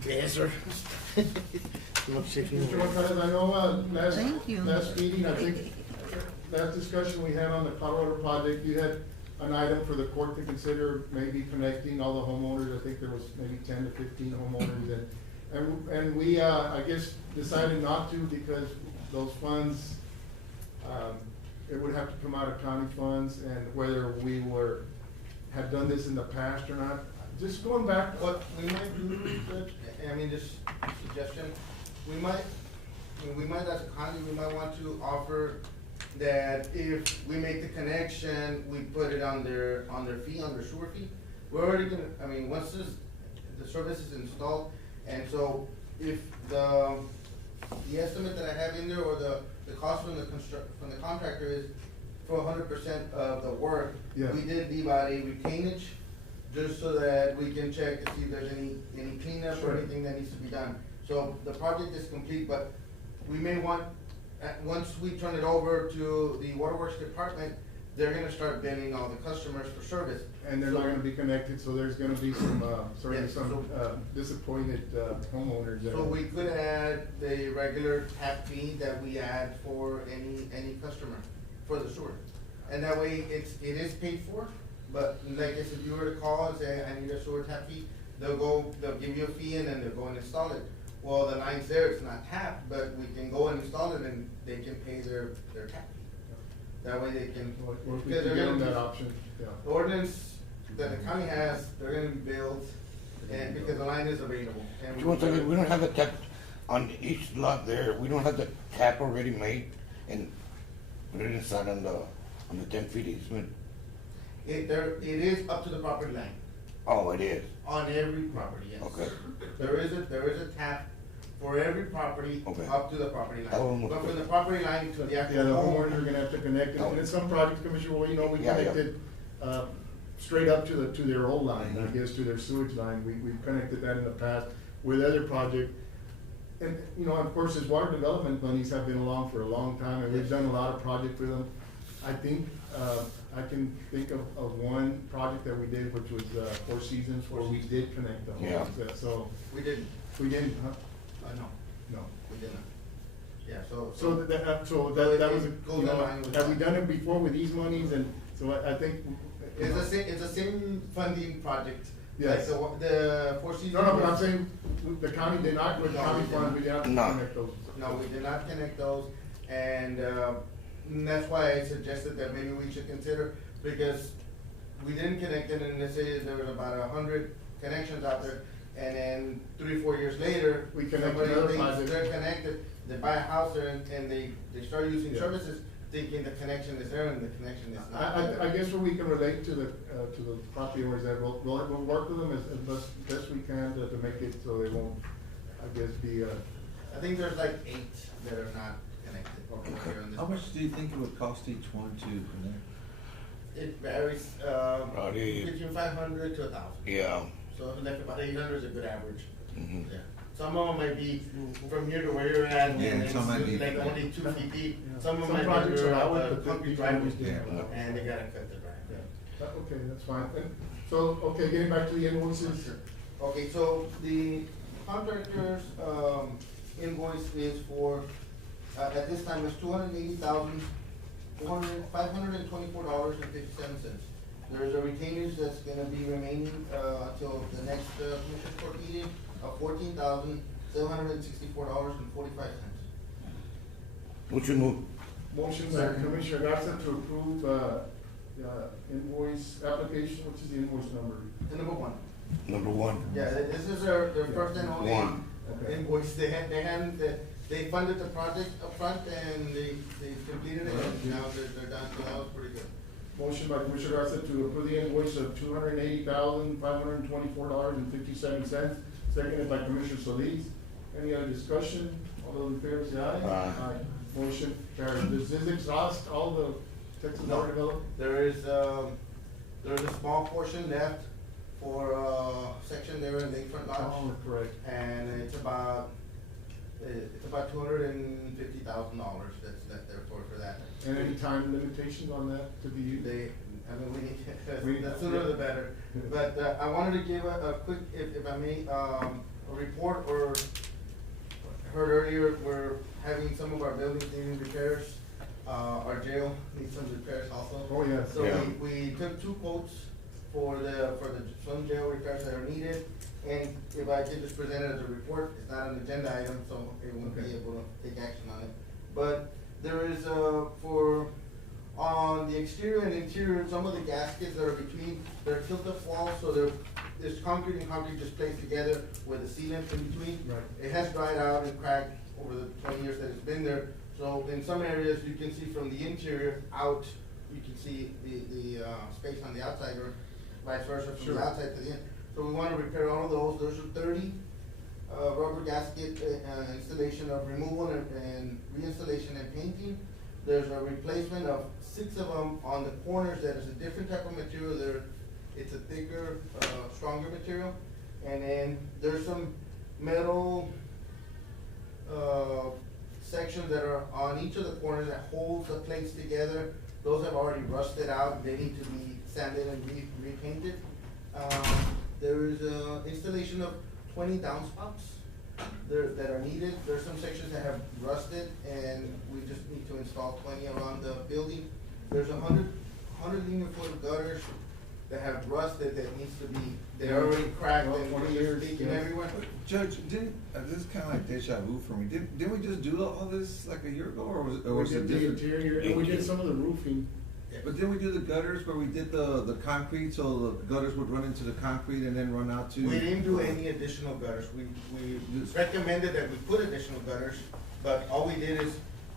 Yes, sir. Mr. Gonzalez, I know, Thank you. last meeting, I think, last discussion we had on the Colorado project, you had an item for the court to consider, maybe connecting all the homeowners. I think there was maybe 10 to 15 homeowners, and we, I guess, decided not to because those funds, it would have to come out of county funds, and whether we had done this in the past or not. Just going back, what we might do, Judge, I mean, this suggestion, we might as a county, we might want to offer that if we make the connection, we put it on their fee, on their sewer fee. We're already gonna, I mean, once the service is installed, and so if the the estimate that I have in there, or the cost from the contractor is for 100% of the work. Yeah. We did leave out a retainage, just so that we can check to see if there's any cleanup or Sure. anything that needs to be done. So the project is complete, but we may want, once we turn it over to the waterworks department, they're gonna start billing all the customers for service. And they're not gonna be connected, so there's gonna be some, certainly Yes, some, disappointed, homeowners that. So we could add the regular tap fee that we add for any customer for the sewer. And that way, it is paid for, but like I said, if you were to call and say, I need a sewer tap fee, they'll give you a fee and then they'll go and install it. Well, the line's there, it's not tapped, but we can go and install it and they can pay their tap fee. That way they can, Or if we because could they're give them gonna that be, option, yeah. the ordinance that the county has, they're gonna be billed, and because the line is available. And Just one second, we don't have the tap on each lot there, we don't have the tap already made and put it inside on the 10 feet easement. It is up to the property line, Oh, it is, on every property, yes. okay. There is a tap for every property Okay. up to the property That one line. was But from good. the property line to the Yeah, actual the home. homeowners are gonna have to connect it, and in some projects, Commissioner, well, you know, we Yeah, yeah. connected, straight up to their old line, I Mhm. guess, to their sewage line, we've connected that in the past with other projects. And, you know, of course, his water development monies have been along for a long time, and we've done a lot of projects with them. I think, I can think of one project that we did, which was, Four Seasons, where we did connect the homes. Yeah. So, We didn't, we didn't, huh? no, No. we didn't. Yeah, so. So that was, it goes you in know, line with have we that. done it before with these monies, and so I think. you know- It's the same funding project. Yes. Like the Four Seasons. No, but I'm saying, the county did not, with No, county we did funds, we did not No. connect those. No, we did not connect those, and that's why I suggested that maybe we should consider, because we didn't connect it, and let's say there was about 100 connections out there, and then 3 or 4 years later, We connect somebody another thinks project. they're connected, they buy a house there, and they start using Yeah. services, thinking the connection is there, and the connection is not I there. guess where we can relate to the property owners, that we'll work with them as best we can to make it so they won't, I guess, be, I think there's like 8 that are not connected. here in this How part. much do you think it would cost each one to connect? It varies, Probably- between 500 to 1,000. Yeah. So like about 800 is a good average. Mhm. Yeah. Some of them might be from here to where you're at, Yeah, and some might be- it's like only 2 feet deep. Yeah. Some of them Some might projects be allow it, a but concrete these driveway, ones Yeah. and they gotta cut the drive. yeah. Okay, that's fine. And so, okay, getting back to the invoices. Okay, so the contractor's, invoice is for, at this time, it's $280,524.57. There's a retainage that's gonna be remaining, till the next, commission court meeting of $14,764.45. What you move? Motion by Commissioner Garza to approve, invoice application, which is the invoice number? The number 1. Number 1. Yeah, this is their first and only One. Okay. invoice. They funded the project upfront and they completed it, and now they're done, so that was pretty good. Motion by Commissioner Garza to approve the invoice of $280,524.57, seconded by Commissioner Solis. Any other discussion? All those in favor say aye. Aye. Motion carries. Does this exhaust all the Texas No. Water Development? There is a small portion left for a section there in Lakefront Lodge, Oh, correct. and it's about $250,000 that's left there for that. And any time limitations on that to be used? We need, We- the sooner the better. But, I wanted to give a quick, if I may, a report, or heard earlier, we're having some of our buildings needing repairs. Our jail needs some repairs also. Oh, yes. So Yeah. we took 2 quotes for some jail repairs that are needed. And if I could just present it as a report, it's not an agenda item, so it won't be Okay. able to take action on it. But there is, on the exterior and interior, some of the gaskets that are between, they're tilt-up walls, so there's concrete and concrete just placed together with a sealant in between. Right. It has dried out and cracked over the 20 years that it's been there. So in some areas, you can see from the interior out, you can see the space on the outside, or vice versa, from Sure. the outside to the in. So we want to repair all of those. Those are 30 rubber gasket installation of removal and reinstallation and painting. There's a replacement of 6 of them on the corners that is a different type of material. It's a thicker, stronger material. And then there's some metal sections that are on each of the corners that holds the plates together. Those have already rusted out. They need to be sanded and repainted. There is a installation of 20 downspouts that are needed. There's some sections that have rusted, and we just need to install 20 around the building. There's 100 linear foot of gutters that have rusted that needs to be, they're already cracked and 20 they're years, leaking yeah. everywhere. Judge, this is kinda like deja vu for me. Didn't we just do all this like a year ago, or was We it did the different? interior, and we did some of the roofing. But didn't we do the gutters where we did the concrete, so the gutters would run into the concrete and then run out to? We didn't do any additional gutters. We recommended that we put additional gutters, but all we did is,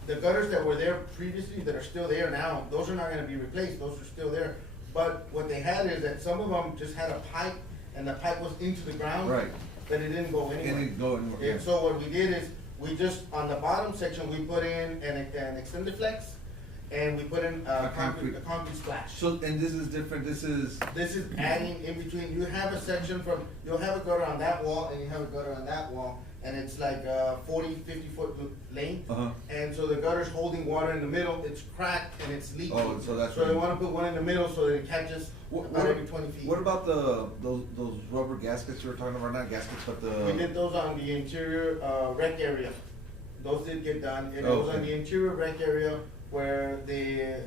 the gutters that were there previously, that are still there now, those are not gonna be replaced, those are still there. But what they had is that some of them just had a pipe, and the pipe was into the ground. Right. But it didn't go anywhere. It didn't go anywhere, And yeah. so what we did is, we just, on the bottom section, we put in an extended flex, and we put in a concrete splash. So, and this is different, this is, Adding in between, you have a section you'll have a gutter on that wall, and you have a gutter on that wall, and it's like 40, 50 foot length. And so the gutter's holding water in the middle, it's cracked and it's leaking. Oh, so that's So they right. wanna put one in the middle so that it catches about every 20 feet. what about those rubber gaskets you were talking about, not gaskets, but the? We did those on the interior, rec area. Those did get done, and it was on Okay. the interior rec area where the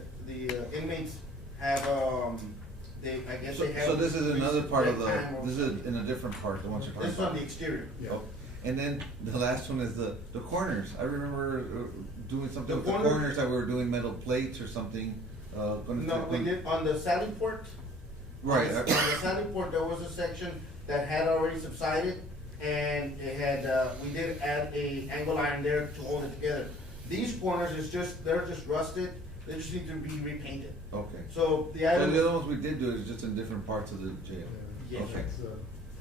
inmates have, I guess they have. So this is another part of time or this is in a different part, the ones you're talking This about? is on the exterior. Oh, and then the last one is the corners. I remember doing something The with the corner- corners, that we were doing metal plates or something, No, we did, on the sally port. Right. On the sally port, there was a section that had already subsided, and it had, we did add a angle iron there to hold it together. These corners they're just rusted, they just need to be repainted. Okay. So the So items. the other ones we did do is just in different parts of the jail? Yes. Okay.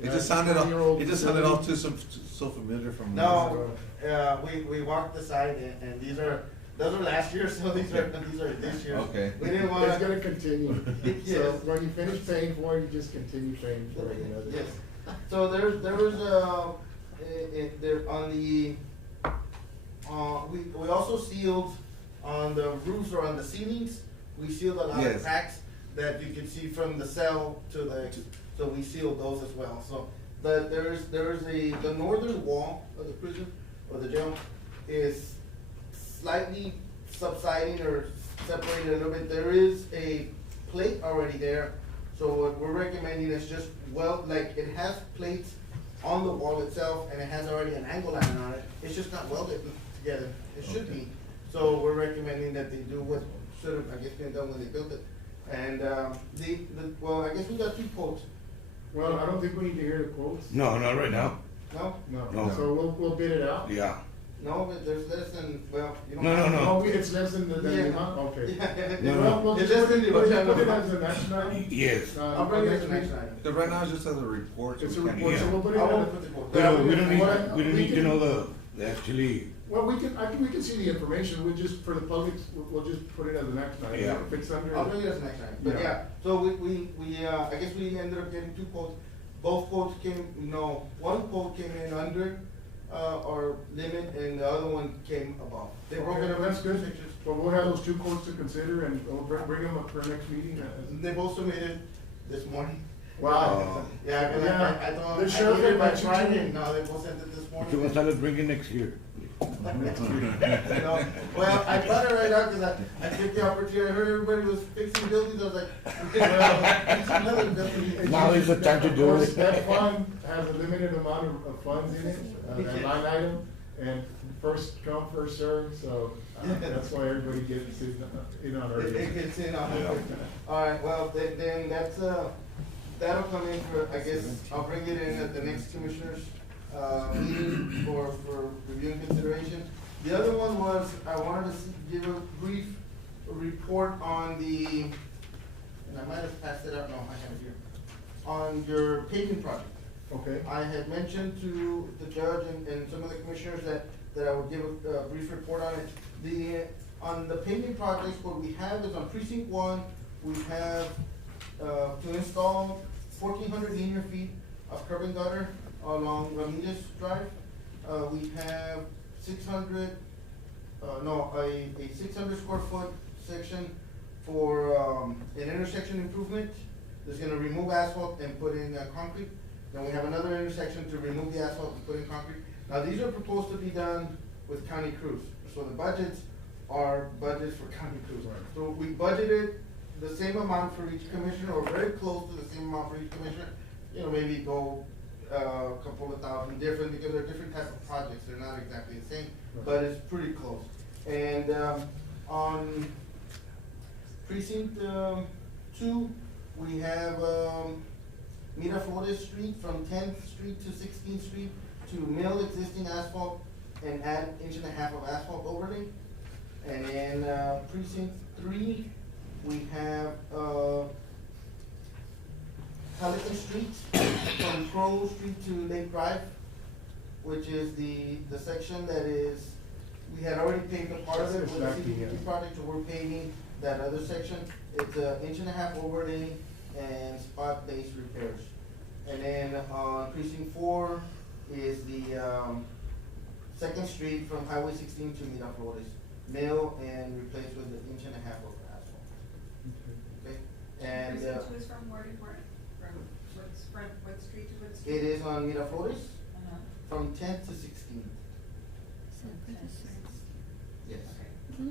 Yeah, It just sounded all 20-year-old all facility. so familiar from. No, we walked the side, and those are last year, so these are this year. Okay. We didn't want. It's gonna continue. Yes. So when you finish paying for it, you just continue paying for it, you know. Yes, so there was there on the, we also sealed on the roofs or on the ceilings, we sealed a lot Yes. of cracks that you can see from the cell so we sealed those as well, so. The northern wall of the prison, or the jail, is slightly subsiding or separated a little bit. There is a plate already there, so what we're recommending is just, it has plates on the wall itself, and it has already an angle iron on it, it's just not welded together, it should be. So we're recommending that they do what should have, I guess, been done when they built it. And, I guess we got 2 quotes. Well, I don't think we need to hear the quotes. No, not right now. No? No, so we'll bid it out? Yeah. No, but there's less than, well, you don't. No, no, no. Oh, it's less than the Yeah. amount, okay. No, Well, we'll It's just less put than it, the we'll just original put it amount. as an action item. Yes. I'll bring it as an next action week. item. So right now it's just as a report. so It's a we can't- report, so we'll put it I in. won't put the quote. We don't What- need to can- know the actually, Well, we can see the information, we just, for the public, we'll just put it as an action item. Yeah. If it's under. I'll bring it as an action item, but Yeah. yeah, so I guess we ended up getting 2 quotes. Both quotes one quote came in under, our limit, and the other one came above. They broke it up. That's good, Pictures. but we'll have those 2 quotes to consider, and we'll bring them up for our next meeting. They both submitted this morning. Wow. Yeah, cause Yeah. I thought, The I sheriff needed it by had mentioned Friday, to me. and now they both sent it this morning. Mr. Gonzalez, bring it next year. No, well, I brought it right out because I took the opportunity, I heard everybody was fixing buildings, I was like, fix another building. Now is the time to do Of course, it. that fund has a limited amount of funds in it, that line item, and first come, first served, so that's why everybody gets in on early. It gets in on it. Alright, well, then that's, that'll come in for, I guess, I'll bring it in at the next commissioners, meeting for review and consideration. The other one was, I wanted to give a brief report on the, and I might have passed it out, no, I have it here, on your paving project. Okay. I had mentioned to the judge and some of the commissioners that I would give a brief report on it. On the paving projects, what we have is on precinct 1, we have, to install 1,400 linear feet of curb and gutter along Ramirez Drive. We have a 600 square foot section for, an intersection improvement. That's gonna remove asphalt and put in concrete. Then we have another intersection to remove the asphalt and put in concrete. Now, these are proposed to be done with county crews. So the budgets are budgets for county crews. Right. So we budgeted the same amount for each commissioner, or very close to the same amount for each commissioner. You know, maybe go a couple of thousand different, because they're different types of projects. They're not exactly the same, but it's pretty close. And on precinct 2, we have Miraflores Street from 10th Street to 16th Street to mill existing asphalt and add 1.5 inches of asphalt overlay. And in precinct 3, we have Pelican Street from Crow Street to Lake Drive, which is the section that is, we had already paved a part of it with the CDBG project, so we're paving that other section. It's 1.5 inches overlay and spot-based repairs. And then on precinct 4 is the 2nd Street from Highway 16 to Miraflores, mill and replace with 1.5 inches of asphalt. Okay, and Precinct 2 is from where to where? From what street to what street? it is on Miraflores Uh-huh. from 10th to 16th. Yes. Okay.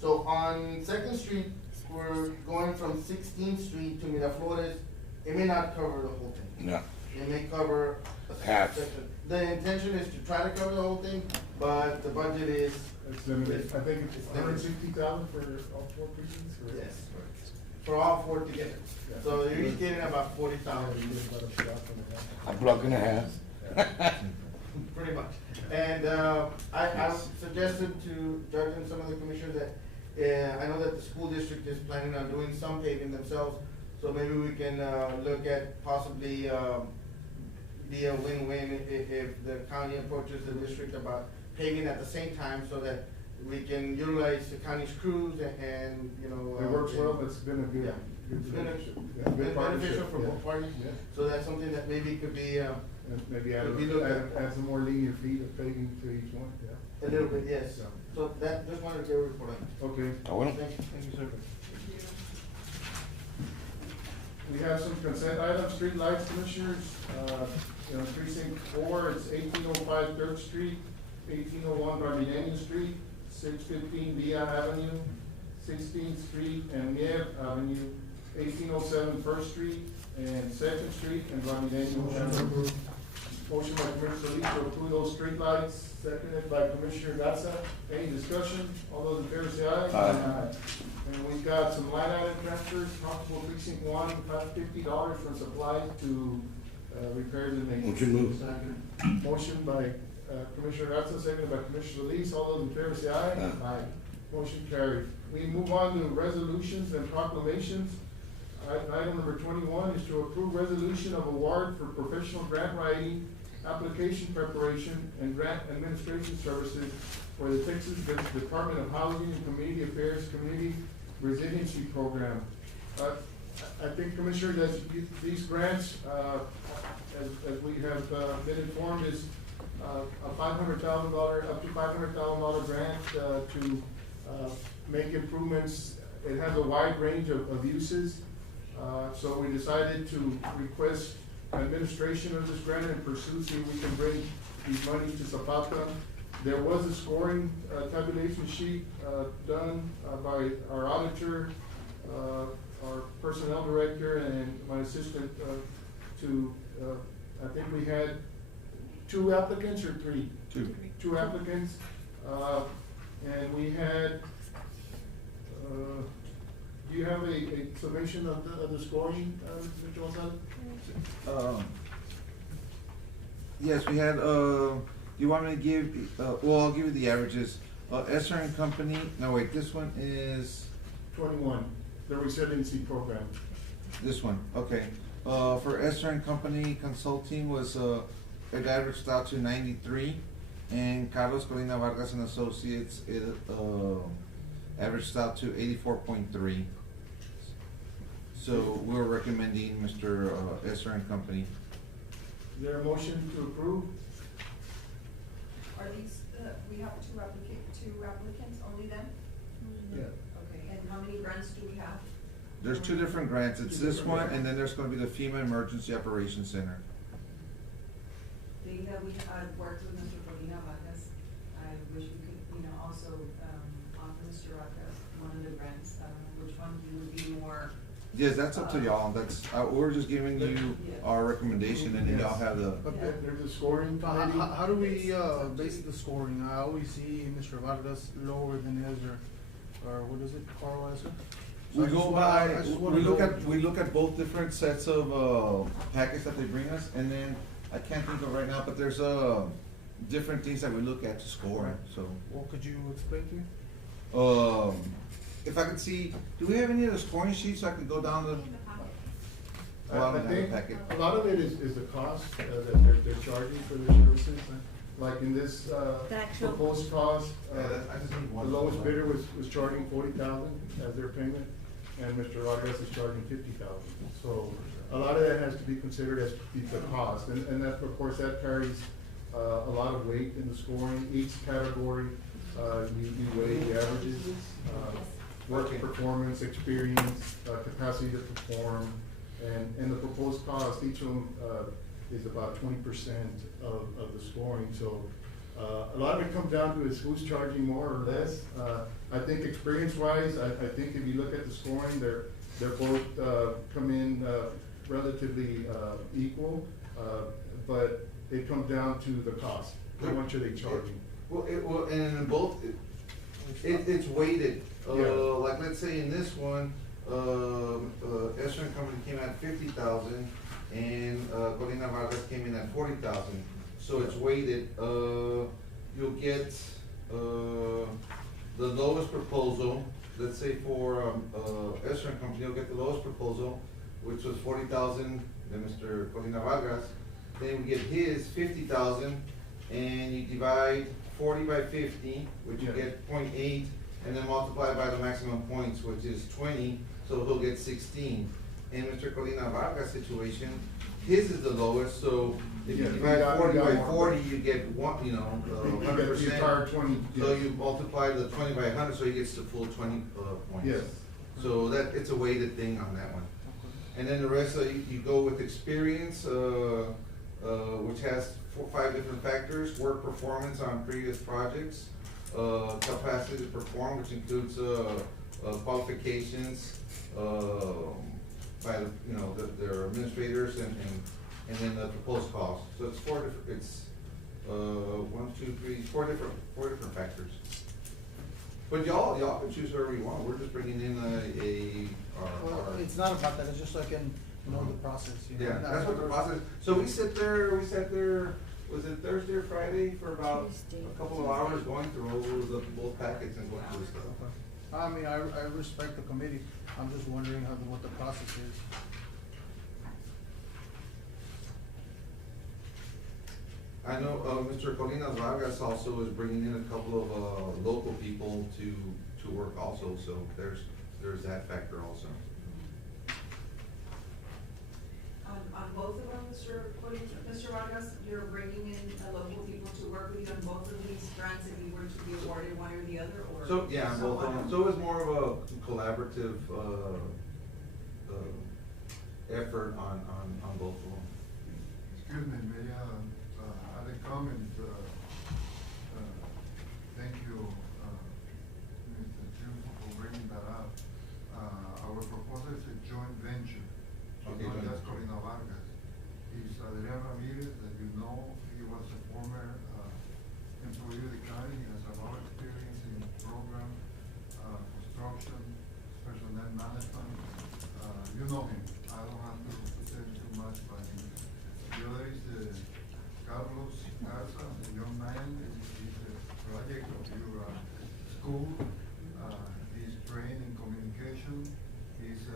So on 2nd Street, we're going from 16th Street to Miraflores. It may not cover the whole thing. No. It may cover a Half. section. The intention is to try to cover the whole thing, but the budget is. It's limited. I think it's 160,000 for all 4 precincts, or? Yes. For all 4 together. Yeah. So you're each getting about 40,000. A block and a half. Pretty much. And I suggested to Judge and some of the commissioners that, I know that the school district is planning on doing some paving themselves, so maybe we can look at possibly be a win-win if the county approaches the district about paving at the same time, so that we can utilize the county's crews and, you know. It works well, it's been a good. Yeah. good It's been partnership. Yeah, been good beneficial partnership, for yeah. both parties. Yeah. So that's something that maybe could be, And maybe add, Could be looked at. add some more linear feet of paving to each one, yeah. a little bit, yes. Yeah. So that, just wanted to get a report on it. Okay. Ah, bueno. Thank you, sir. We have some consent items, street lights, commissioners, in precinct 4, it's 1805 3rd Street, 1801 Barbadania Street, 615 Villa Avenue, 16th Street and Mier Avenue, 1807 1st Street and 2nd Street and Barbadania. Motion by Commissioner Solis to approve those street lights, seconded by Commissioner Gatsa. Any discussion? All those in favor say aye. Aye. And we've got some line item transfers, Constable Precinct 1, $50 for supplies to repairs and maintenance. Motion moved. Motion by Commissioner Gatsa, seconded by Commissioner Solis. All those in favor say aye. Aye. Motion carried. We move on to resolutions and proclamations. Item number 21 is to approve resolution of award for professional grant writing, application preparation, and grant administration services for the Texas Department of Housing and Community Affairs Community Resiliency Program. I think, Commissioner, that these grants, as we have been informed, is a $500,000, up to $500,000 grant to make improvements. It has a wide range of uses. So we decided to request administration of this grant and pursue, see if we can bring these monies to Zapata. There was a scoring tabulation sheet done by our auditor, our personnel director, and my assistant I think we had 2 applicants or 3? 2. 2 applicants. And we had, do you have a summation of the scoring, Mr. Gonzalez? Yes, we had, you want me to give, well, I'll give you the averages. Esser and Company, no wait, this one is, 21, the resiliency program. this one, okay. For Esther and Company Consulting was, it averaged out to 93, and Carlos Colina Vargas and Associates, it, averaged out to 84.3. So we're recommending Mr. Esther and Company. Is there a motion to approve? Are these, we have two applicants, only them? Yeah. Okay, and how many grants do we have? There's two different grants. It's this one, and then there's gonna be the FEMA Emergency Operations Center. Being that we worked with Mr. Molina Vargas, I wish we could, also, offer Mr. Vargas one of the grants. I don't know which one he would be more. Yes, that's up to y'all. That's, we're just giving you our recommendation, and then y'all have the, But there's a scoring committee. How do we, base the scoring? I always see Mr. Vargas lower than his, or what is it, Carl, is it? So we I go just by, wanna- I just wanna we look know- at, we look at both different sets of, packets that they bring us, and then, I can't think of right now, but there's, different things that we look at to score, so. Well, could you explain to me? If I could see, do we have any of the scoring sheets so I could go down the? Well, I I don't have a think packet. a lot of it is the cost that they're charging for their services. Like in this, The actual- proposed cost, I just need the one. lowest bidder was charging 40,000 as their payment, and Mr. Vargas is charging 50,000. So a lot of that has to be considered as the cost, and that, of course, that carries a lot of weight in the scoring. Each category, you weigh the averages, work performance, experience, capacity to perform, and the proposed cost, each of them is about 20% of the scoring. So a lot of it comes down to is who's charging more or less. I think experience-wise, I think if you look at the scoring, they're both come in relatively equal, but it comes down to the cost. How much are they charging? Well, and in both, it's weighted. Yeah. Like, let's say in this one, Esther and Company came at 50,000, and Colina Vargas came in at 40,000. So it's weighted. You'll get the lowest proposal. Let's say for Esther and Company, you'll get the lowest proposal, which was 40,000. Then Mr. Colina Vargas. Then we get his 50,000, and you divide 40 by 50, which you get 0.8, and then multiply by the maximum points, which is 20, so he'll get 16. In Mr. Colina Vargas' situation, his is the lowest, so if you divide 40 by 40, you get 100%. The entire 20. So you multiply the 20 by 100, so he gets the full 20 points. Yes. So that, it's a weighted thing on that one. And then the rest, you go with experience, which has 5 different factors: work performance on previous projects, capacity to perform, which includes qualifications by their administrators, and then the proposed cost. So it's 4 different. It's 4 different factors. But y'all can choose whoever you want. We're just bringing in Well, it's not about that, it's just so I can know the process, Yeah, that's what the process. So we sat there, was it Thursday or Friday, for about a couple of hours going through all both packets and going through stuff. I mean, I respect the committee, I'm just wondering what the process is. I know, Mr. Colina Vargas also is bringing in a couple of, local people to work also, so there's that factor also. On both of them, Mr. Vargas, you're bringing in local people to work with you on both of these grants if you were to be awarded one or the other, or? So, yeah, both of them. So it's more of a collaborative, effort on both of them. Excuse me, may I add a comment? Thank you, Mr. Chairman, for bringing that up. Our proposal is a joint venture. Okay, Not joint just venture. Colina Vargas. He's Adrian Ramirez, that you know, he was a former employee of the county. He has a lot of experience in program, construction, personnel management. You know him. I don't have to tell you too much about him. The other is Carlos Garza, a young man. He's a project of your school. He's trained in communication. He's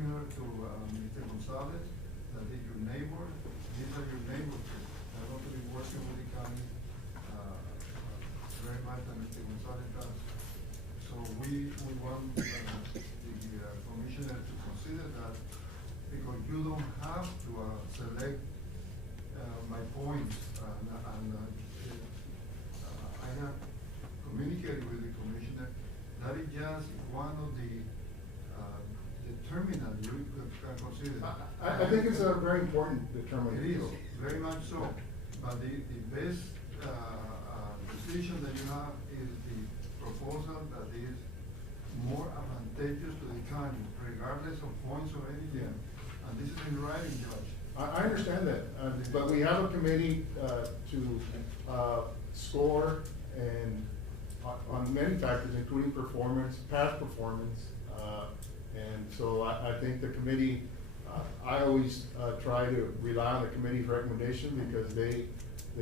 similar to Mr. Gonzalez, that is your neighbor. These are your neighbors. I'm going to be working with the county very much as Mr. Gonzalez does. So we want the commissioner to consider that, because you don't have to select my points, and I have communicated with the commissioner. That is just one of the determinants you can consider. I think it's a very important determinant. It is, very much so. But the best decision that you have is the proposal that is more advantageous to the county, regardless of points or anything. Yeah. And this is in writing, Judge. I understand that, but we have a committee to score and on many factors, including performance, past performance. And so I think the committee, I always try to rely on the committee's recommendation, because they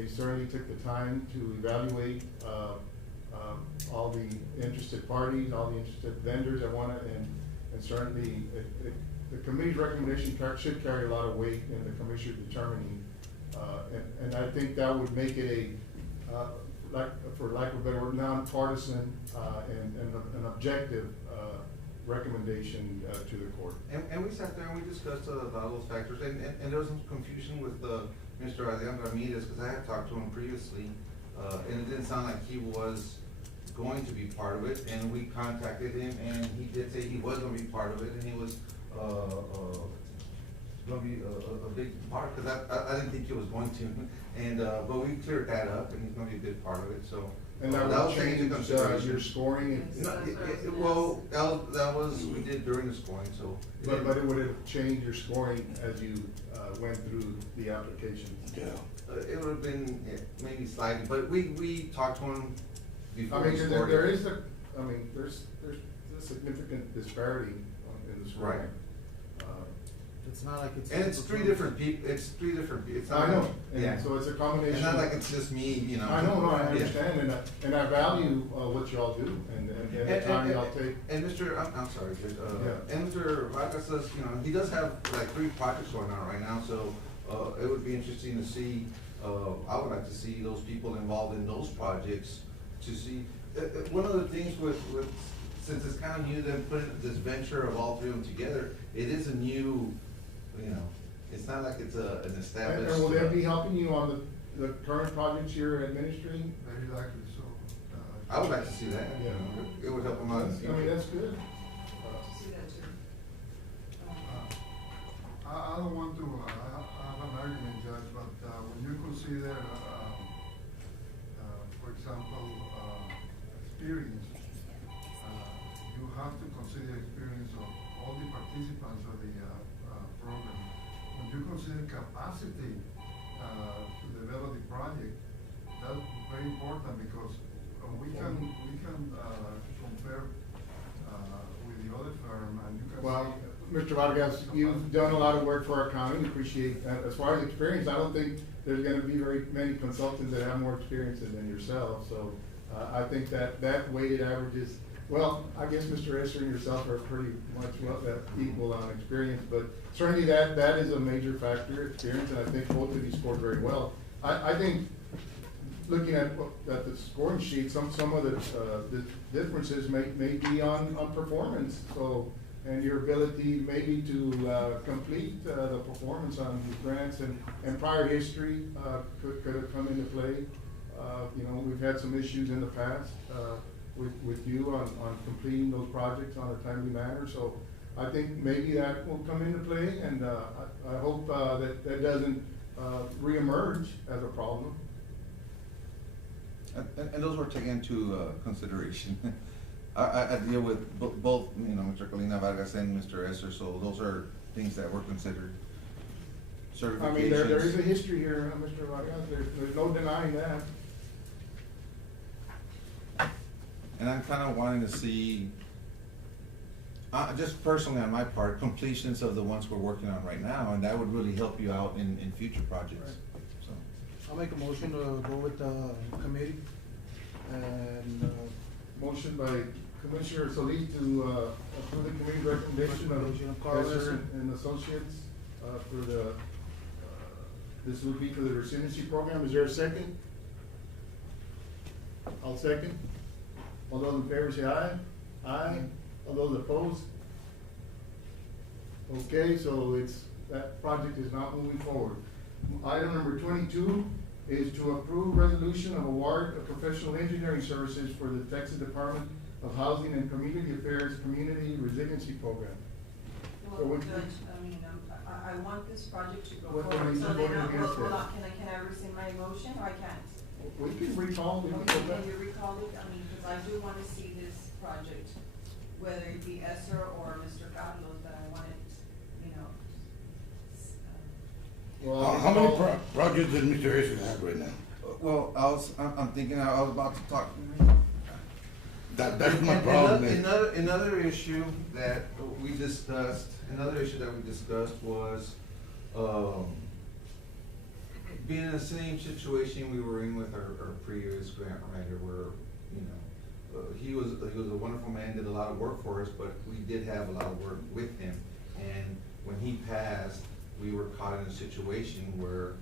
certainly took the time to evaluate all the interested parties, all the interested vendors that want it, and certainly the committee's recommendation should carry a lot of weight in the commissioner determining, and I think that would make it for lack of a better word, nonpartisan and an objective recommendation to the court. And we sat there and we discussed a lot of those factors, and there was some confusion with Mr. Adrian Ramirez, because I had talked to him previously, and it didn't sound like he was going to be part of it, and we contacted him, and he did say he was gonna be part of it, and he was gonna be a big part, because I didn't think he was going to, and but we cleared that up, and he's gonna be a big part of it, so. And that was will taken into change consideration. your scoring? Well, that was, we did during the scoring, so. But it would have changed your scoring as you went through the application? Yeah. It would have been maybe slightly, but we talked to him before. I mean, we scored there it. is there's a significant disparity in the scoring. Right. It's not like it's. And it's three different people, it's I not know, like- and yeah. so it's a combination. It's not like it's just me, you know. I know, I Yeah. understand, and I value what y'all do, and the time y'all take. And Mr., I'm sorry, Judge, Yeah. and Mr. Vargas says, you know, he does have like 3 projects going on right now, so, it would be interesting to see, I would like to see those people involved in those projects, to see, one of the things with, since it's kind of new, then putting this venture of all 3 of them together, it is a new, you know, it's not like it's an established. And will they be helping you on the current projects you're administering? Very likely so. I would like to see that, Yeah. It would help them out. I mean, that's good. See that too. I don't want to have an argument, Judge, but when you consider, for example, experience, you have to consider experience of all the participants of the program. When you consider capacity to develop the project, that's very important, because we can compare with the other firm, and you can Well, see. Mr. Vargas, you've done a lot of work for our county, appreciate that. As far as experience, I don't think there's gonna be very many consultants that have more experience than yourself, so I think that weighted average is, well, I guess Mr. Esser and yourself are pretty much equal on experience, but certainly that is a major factor, experience, and I think both of you scored very well. I think, looking at the scoring sheet, some of the differences may be on performance, so, and your ability maybe to complete the performance on these grants, and prior history could have come into play. You know, we've had some issues in the past with you on completing those projects on a timely manner, so I think maybe that will come into play, and I hope that doesn't reemerge as a problem. And those were taken into consideration. I deal with both, you know, Mr. Colina Vargas and Mr. Esser, so those are things that were considered. Certifications. I mean, there is a history here, Mr. Vargas, there's no denying that. And I'm kind of wanting to see, just personally on my part, completions of the ones we're working on right now, and that would really help you out in future projects, so. I'll make a motion to go with the committee, and, Motion by Commissioner Solis to approve the committee recommendation of Carl Esser Esser. and Associates for the, this would be for the resiliency program. Is there a second? I'll second. All those in favor say aye. Aye. All those opposed? Okay, so that project is not moving forward. Item number 22 is to approve resolution of award of professional engineering services for the Texas Department of Housing and Community Affairs Community Resiliency Program. So Well, we- Judge, I mean, I want this project to go What- what forward, are you so they voting don't, against hold it? on, can I rescind my motion, or I can't? We can recall, we can Okay, go back. can you recall it, I mean, because I do want to see this project, whether it be Esser or Mr. Carlos, but I want it, you know, Well, How many recall- projects does Mr. Esser have right now? Well, I'm thinking, I was about to talk. That's my problem. man. Another issue that we discussed, was, being in the same situation we were in with our previous grant writer where, you know, he was a wonderful man, did a lot of work for us, but we did have a lot of work with him. And when he passed, we were caught in a situation where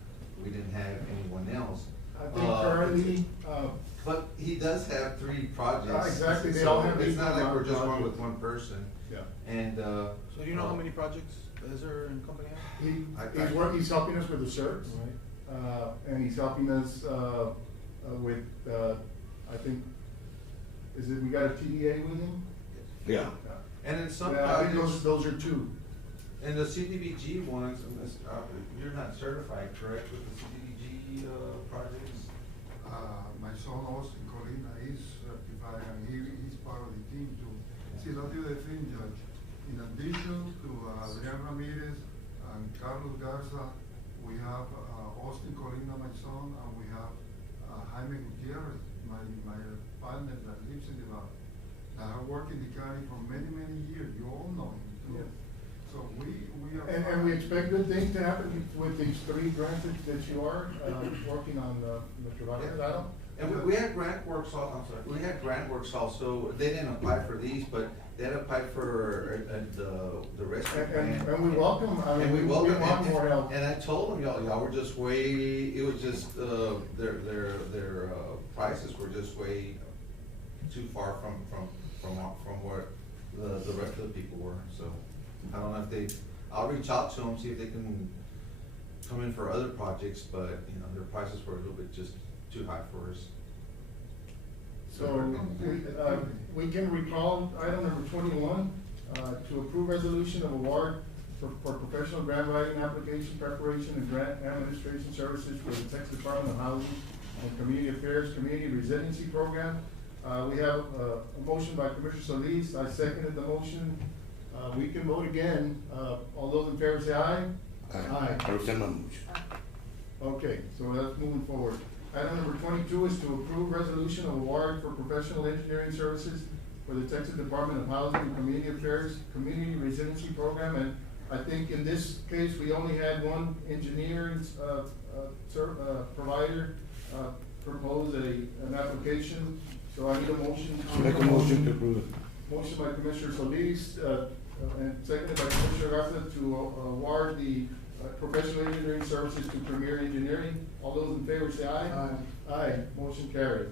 we didn't have anyone else. I think currently, But he does have 3 projects. Exactly, they so all have it's not like we're just equal going with projects. one person. yeah. And, So do you know how many projects Esser and company have? He's helping us with the certs, and he's helping us, with, I think, we got a TDA with him? Yeah. and in some Yeah, I think projects, those are 2. and the CDBG ones, you're not certified, correct, with the CDBG, projects? My son Austin Colina is certified and he's part of the team too. See, I'll do the thing, Judge. In addition to Adrian Ramirez and Carlos Garza, we have Austin Colina, my son, and we have Jaime Gutierrez, my partner that lives in the valley. That have worked in the county for many, many years. You all know him too. Yeah. So we are. And we expect good things to happen with these 3 grants that you are, working on, Mr. Vargas, I don't? And we had grant works also, they didn't apply for these, but they had applied for the rescue grant. And we welcome, I mean, And we we welcome, want more help. and I told them, y'all were just it was just, their prices were just way too far from where the rest of the people were, so. I don't know if I'll reach out to them, see if they can come in for other projects, but, you know, their prices were a little bit just too high for us. So, we can recall item number 21, to approve resolution of award for professional grant writing application preparation and grant administration services for the Texas Department of Housing and Community Affairs Community Resiliency Program. We have a motion by Commissioner Solis. I seconded the motion. We can vote again. All those in favor say aye. Aye. I rescind my motion. Okay, so that's moving forward. Item number 22 is to approve resolution of award for professional engineering services for the Texas Department of Housing and Community Affairs Community Resiliency Program. And I think in this case, we only had one engineering provider propose an application. So I need a motion. Make a motion to approve it. Motion by Commissioner Solis, and seconded by Commissioner Garza to award the professional engineering services to Premier Engineering. All those in favor say aye. Aye. Aye, motion carried.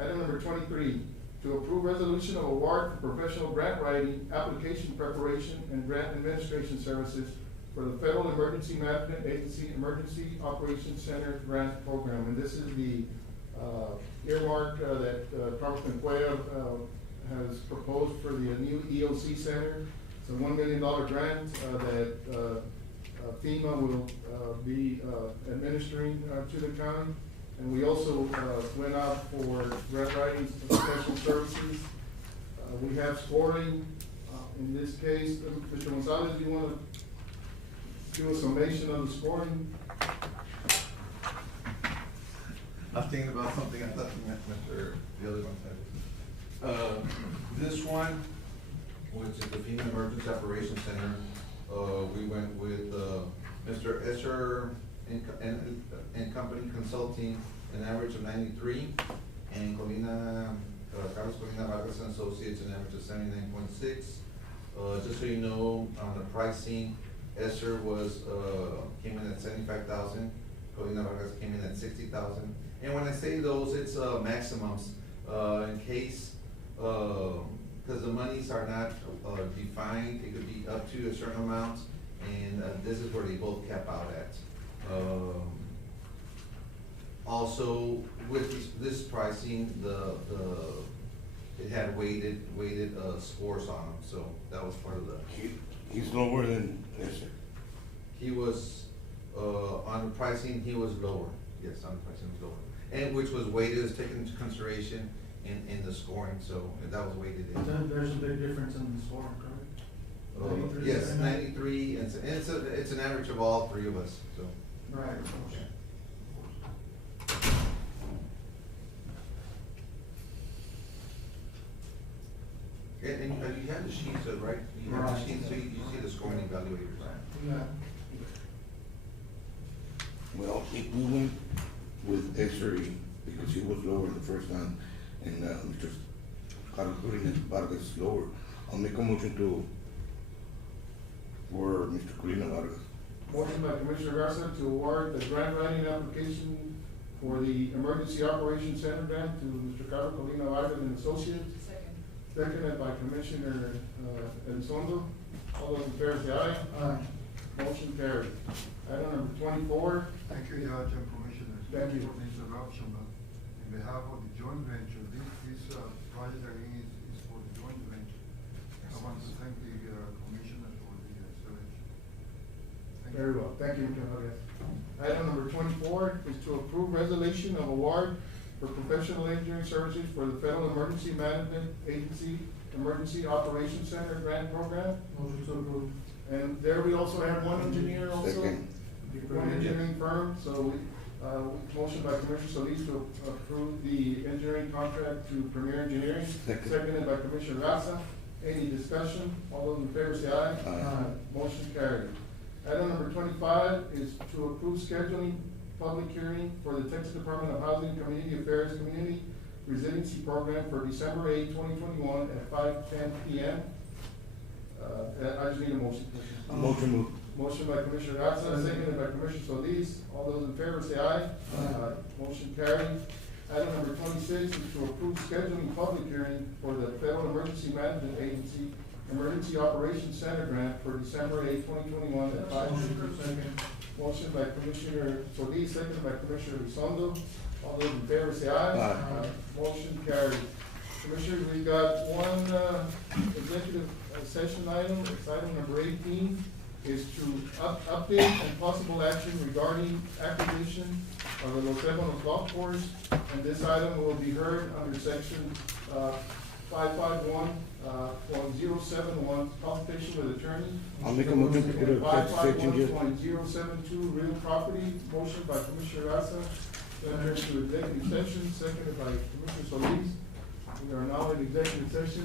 Item number 23, to approve resolution of award for professional grant writing, application preparation, and grant administration services for the Federal Emergency Management Agency Emergency Operations Center Grant Program. And this is the earmark that Congressman Cuellar has proposed for the new EOC Center. It's a $1 million grant that FEMA will be administering to the county. And we also went out for grant writing professional services. We have scoring. In this case, Mr. Gonzalez, do you want to do a summation of the scoring? I was thinking about something, I thought you meant the other one. This one, which is the FEMA Emergency Operations Center, we went with, Mr. Esser and Company Consulting, an average of 93, and Colina Carlos Colina Vargas and Associates, an average of 79.6. Just so you know, on the pricing, Esser came in at 75,000, Colina Vargas came in at 60,000. And when I say those, it's maximums, in case, because the monies are not defined, it could be up to a certain amount, and this is where they both cap out at. Also, with this pricing, it had weighted scores on them, so that was part of the. He's lower than this. He was, on the pricing, he was lower, yes, on the pricing was lower. And which was weighted, is taken into consideration in the scoring, so that was weighted in. There's a big difference in the score, correct? 93, Yes, 79. 93, and it's an average of all three of us, so. Right. And you have the sheets, right? You have the sheets, so you see the scoring evaluators. Yeah. Well, if we went with X-ray, because he was lower the first time, and Mr. Carlos Colina Vargas is lower, I'll make a motion for Mr. Colina Vargas. Motion by Commissioner Garza to award the grant writing application for the Emergency Operations Center grant to Mr. Carlos Colina Vargas and Associates. Seconded by Commissioner Elizondo. All those in favor say aye. Aye. Motion carried. Item number 24. Thank you, Judge and Commissioners. Thank you. For the interruption, but in behalf of the joint venture, this project again is for the joint venture. I want to thank the commissioners for the service. Thank you. Very well. Thank you, Mr. Vargas. Item number 24 is to approve resolution of award for professional engineering services for the Federal Emergency Management Agency Emergency Operations Center grant program. Motion to approve. And there we also have one engineer also. Second. One engineering firm, so motion by Commissioner Solis to approve the engineering contract to Premier Engineering. Second. Seconded by Commissioner Garza. Any discussion? All those in favor say aye. Aye. Motion carried. Item number 25 is to approve scheduling public hearing for the Texas Department of Housing and Community Affairs Community Resiliency Program for December 8, 2021 at 5:10 p.m. I just need a motion, please. Motion move. Motion by Commissioner Garza, seconded by Commissioner Solis. All those in favor say aye. Aye. Motion carried. Item number 26 is to approve scheduling public hearing for the Federal Emergency Management Agency Emergency Operations Center grant for December 8, 2021 at 5. Second. Motion by Commissioner Solis, seconded by Commissioner Elizondo. All those in favor say aye. Aye. Motion carried. Commissioners, we got one executive session item. It's item number 18, is to update and possible action regarding acquisition of the Los Ebonos golf course. And this item will be heard under section 551.071, consultation with attorney. I'll make a motion to go to section just. 551.072, real property. Motion by Commissioner Garza, to enter into executive session, seconded by Commissioner Solis. We are now in executive session.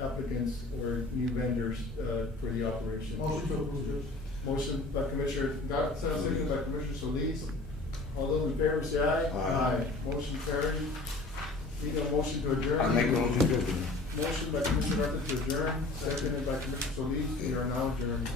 applicants or new vendors, for the operation. Motion to approve, Judge. Motion by Commissioner Gatsa, second by Commissioner Solis. All those in favor say aye. Aye. Motion carried. Need a motion to adjourn. I make a motion to adjourn. Motion by Commissioner Gatsa to adjourn, seconded by Commissioner Solis. We are now adjourned.